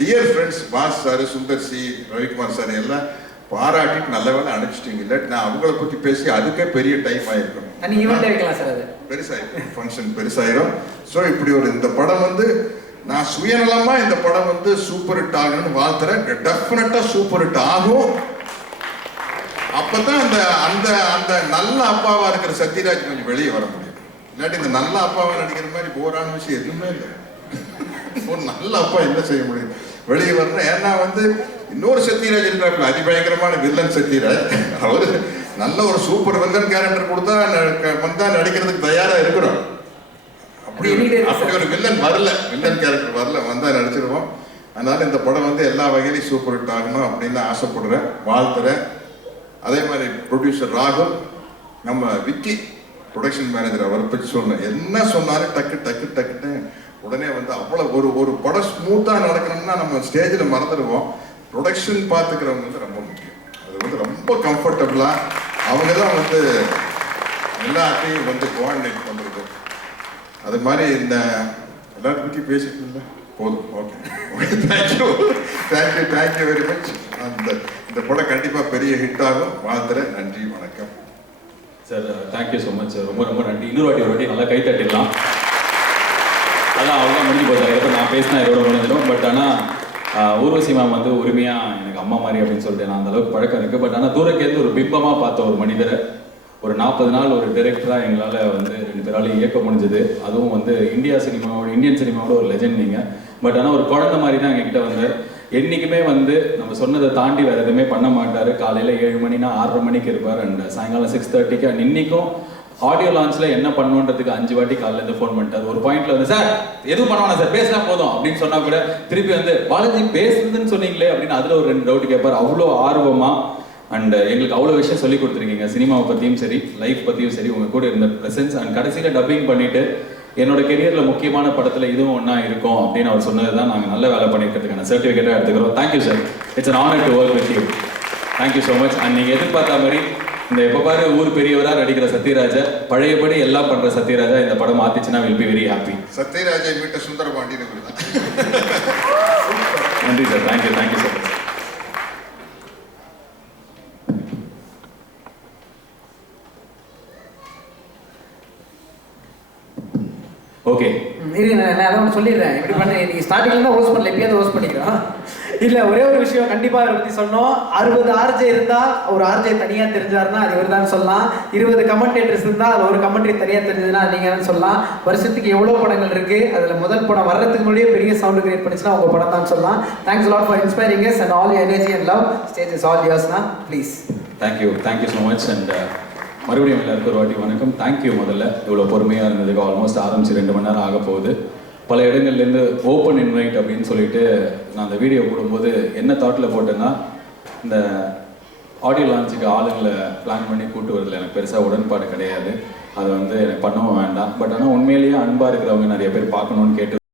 dear friends boss sir, Sundar C, Ravikumar sir எல்லாம் பாராட்டிட்டு நல்ல வேலை அனுப்பிச்சிட்டீங்க. இல்லை நான் அவங்கள பற்றி பேசி அதுக்கே பெரிய டைம் ஆயிருக்கும். பெருசாயிரும், ஃபங்க்ஷன் பெருசாயிரும். ஸோ இப்படி ஒரு இந்த படம் வந்து நான் சுயநலமா இந்த படம் வந்து சூப்பர் ஹிட் ஆகணும்னு வாழ்த்துறேன். டெஃபினட்டா சூப்பர் ஹிட் ஆகும். அப்பதான் அந்த அந்த அந்த நல்ல அப்பாவா இருக்கிற சத்யராஜ் கொஞ்சம் வெளியே வர முடியும். இல்லாட்டி இந்த நல்ல அப்பாவை நடிக்கிற மாதிரி போரான விஷயம் எதுவுமே இல்லை. ஒரு நல்ல அப்பா என்ன செய்ய முடியும், வெளியே வரணும். ஏன்னா வந்து இன்னொரு சத்யராஜ் இருக்கிறாப்புல, அதிபயங்கரமான வில்லன் சத்யராஜ். அவரு நல்ல ஒரு சூப்பர் வில்லன் கேரக்டர் கொடுத்தா வந்தா நடிக்கிறதுக்கு தயாரா இருக்கிறோம். அப்படி ஒரு வில்லன் கேரக்டர் வரல, வந்தா நடிச்சிருவோம். அதனால இந்த படம் வந்து எல்லா வகையிலையும் சூப்பர் ஹிட் ஆகணும் அப்படின்னு ஆசைப்படுறேன், வாழ்த்துறேன். அதே மாதிரி ப்ரொடியூசர் ராகுல், நம்ம விக்கி ப்ரொடக்ஷன் மேனேஜர், அவரை பற்றி சொன்னேன். என்ன சொன்னாலும் டக்குன்னு உடனே வந்து அவ்வளோ ஒரு படம் ஸ்மூத்தாக நடக்கணும்னா நம்ம ஸ்டேஜில் மறந்துடுவோம். ப்ரொடக்ஷன் பார்த்துக்கிறவங்க வந்து ரொம்ப முக்கியம். அது அது வந்து ரொம்ப கம்ஃபர்டபுளாக அவங்க தான் வந்து எல்லாத்தையும் வந்து கோஆர்டினேட் பண்ணுறது. அது மாதிரி இந்த எல்லாத்த பற்றி பேசிட்டு போதும். Okay okay, thank you thank you thank you very much. இந்த படம் கண்டிப்பாக பெரிய ஹிட் ஆகும். வாழ்த்துறேன். நன்றி, வணக்கம் sir. Thank you so much sir. ரொம்ப ரொம்ப நன்றி. இன்னொரு வாட்டி நல்லா கை தட்டிடலாம். அதான் அவ்வளோ முடிஞ்சு போச்சார். எப்போ நான் பேசினா இதோட முடிஞ்சிடும். பட் ஆனால் ஊர்வசி மேம் வந்து உரிமையாக எனக்கு அம்மா மாதிரி அப்படின்னு சொல்லிட்டு நான் அந்தளவுக்கு பழக்கம் இருக்குது. பட் ஆனால் தூரக்கேந்து ஒரு பிம்பமாக பார்த்த ஒரு மனிதரை ஒரு 40 நாள் ஒரு டைரக்டராக எங்களால் வந்து 2 பேராலையும் இயக்க முடிஞ்சது. அதுவும் வந்து இந்தியன் சினிமாவோட ஒரு லெஜெண்ட் நீங்கள். பட் ஆனால் ஒரு குழந்தை மாதிரி தான் எங்ககிட்ட வந்து என்றைக்குமே வந்து நம்ம சொன்னதை தாண்டி வேறு எதுவுமே பண்ண மாட்டார். காலையில் 7 மணினா 6:30 மணிக்கு இருப்பார். அண்ட் சாயங்காலம் 6:30க்கு. அண்ட் இன்றைக்கும் ஆடியோ லான்ச்சில் என்ன பண்ணுன்றதுக்கு 5 வாட்டி காலையிலேருந்து ஃபோன் பண்ணிட்டார். ஒரு பாயிண்ட்ல வந்து சார் எதுவும் பண்ண வேணாம் சார், பேசினா போதும் அப்படின்னு சொன்னா கூட திருப்பி வந்து பாலாஜி பேசுறதுன்னு சொன்னீங்களே அப்படின்னு அதில் ஒரு 2 டவுட் கேட்பார். அவ்வளோ ஆர்வமாக அண்ட் எங்களுக்கு அவ்வளோ விஷயம் சொல்லி கொடுத்துருக்கீங்க. சினிமாவை பற்றியும் சரி, லைஃப் பற்றியும் சரி, உங்கள் கூட இருந்த ப்ரெசன்ஸ். அண்ட் கடைசியில் டப்பிங் பண்ணிட்டு என்னோட கெரியரில் முக்கியமான படத்தில் இதுவும் ஒன்றா இருக்கும் அப்படின்னு அவர் சொன்னது தான் நாங்கள் நல்ல வேலை பண்ணிக்கிறதுக்கான சர்டிஃபிகேட்டாக எடுத்துக்கிறோம். Thank you sir. It's an honour to work with you. Thank you so much. And நீங்கள் எதிர்பார்த்த மாதிரி இந்த எப்போ பாரு ஊர் பெரியவராக நடிக்கிற சத்யராஜா, பழையபடி எல்லாம் பண்ணுற சத்யராஜா இந்த படம் மாற்றிச்சுன்னா வில் பி வெரி ஹாப்பி. சத்யராஜை மீட்ட சுந்தர பாண்டியன். நன்றி sir. Thank you thank you so much. Okay இருங்க, நான் அதை ஒன்று சொல்லிடுறேன். இப்படி பண்ண நீங்கள் ஸ்டார்டிங்ல தான் ஹோஸ்ட் பண்ணல, எப்பயாவது ஹோஸ்ட் பண்ணிக்கிறோம். இல்லை, ஒரே ஒரு விஷயம் கண்டிப்பாக அதை பற்றி சொன்னோம். 60 ஆர்ஜே இருந்தால் ஒரு ஆர்ஜே தனியாக தெரிஞ்சாருன்னா அது இவர் தான் சொல்லலாம். 20 கமெண்டேட்டர்ஸ் இருந்தால் அது ஒரு கமெண்ட்ரி தனியாக தெரிஞ்சதுன்னா நீங்கள் தான் சொல்லலாம். வருஷத்துக்கு எவ்வளோ படங்கள் இருக்குது, அதில் முதல் படம் வர்றதுக்கு முன்னாடியே பெரிய சவுண்டு கிரியேட் பண்ணிச்சுன்னா உங்கள் படம் தான் சொல்லலாம். Thanks lot for inspiring us and all your energy and love. Stage is all யோர்ஸ்னா please. Thank you so much. And மறுபடியும் எல்லாருக்கும் ஒரு வாட்டி வணக்கம். தேங்க்யூ. முதல்ல இவ்வளோ பொறுமையாக இருந்ததுக்கு. ஆல்மோஸ்ட் ஆரம்பிச்சு 2 மணி நேரம் ஆக போகுது. பல இடங்கள்லேருந்து ஓப்பன் இன்வைட் அப்படின்னு சொல்லிட்டு நான் அந்த வீடியோ போடும்போது என்ன தாட்டில் போட்டேன்னா, இந்த ஆடியோ லான்ச்சுக்கு ஆளுங்களை பிளான் பண்ணி கூட்டு வரதில் எனக்கு பெருசாக உடன்பாடு கிடையாது. அதை வந்து எனக்கு பண்ணவும் வேண்டாம். பட் ஆனால் உண்மையிலேயே அன்பாக இருக்கிறவங்க நிறைய பேர் பார்க்கணுன்னு கேட்டு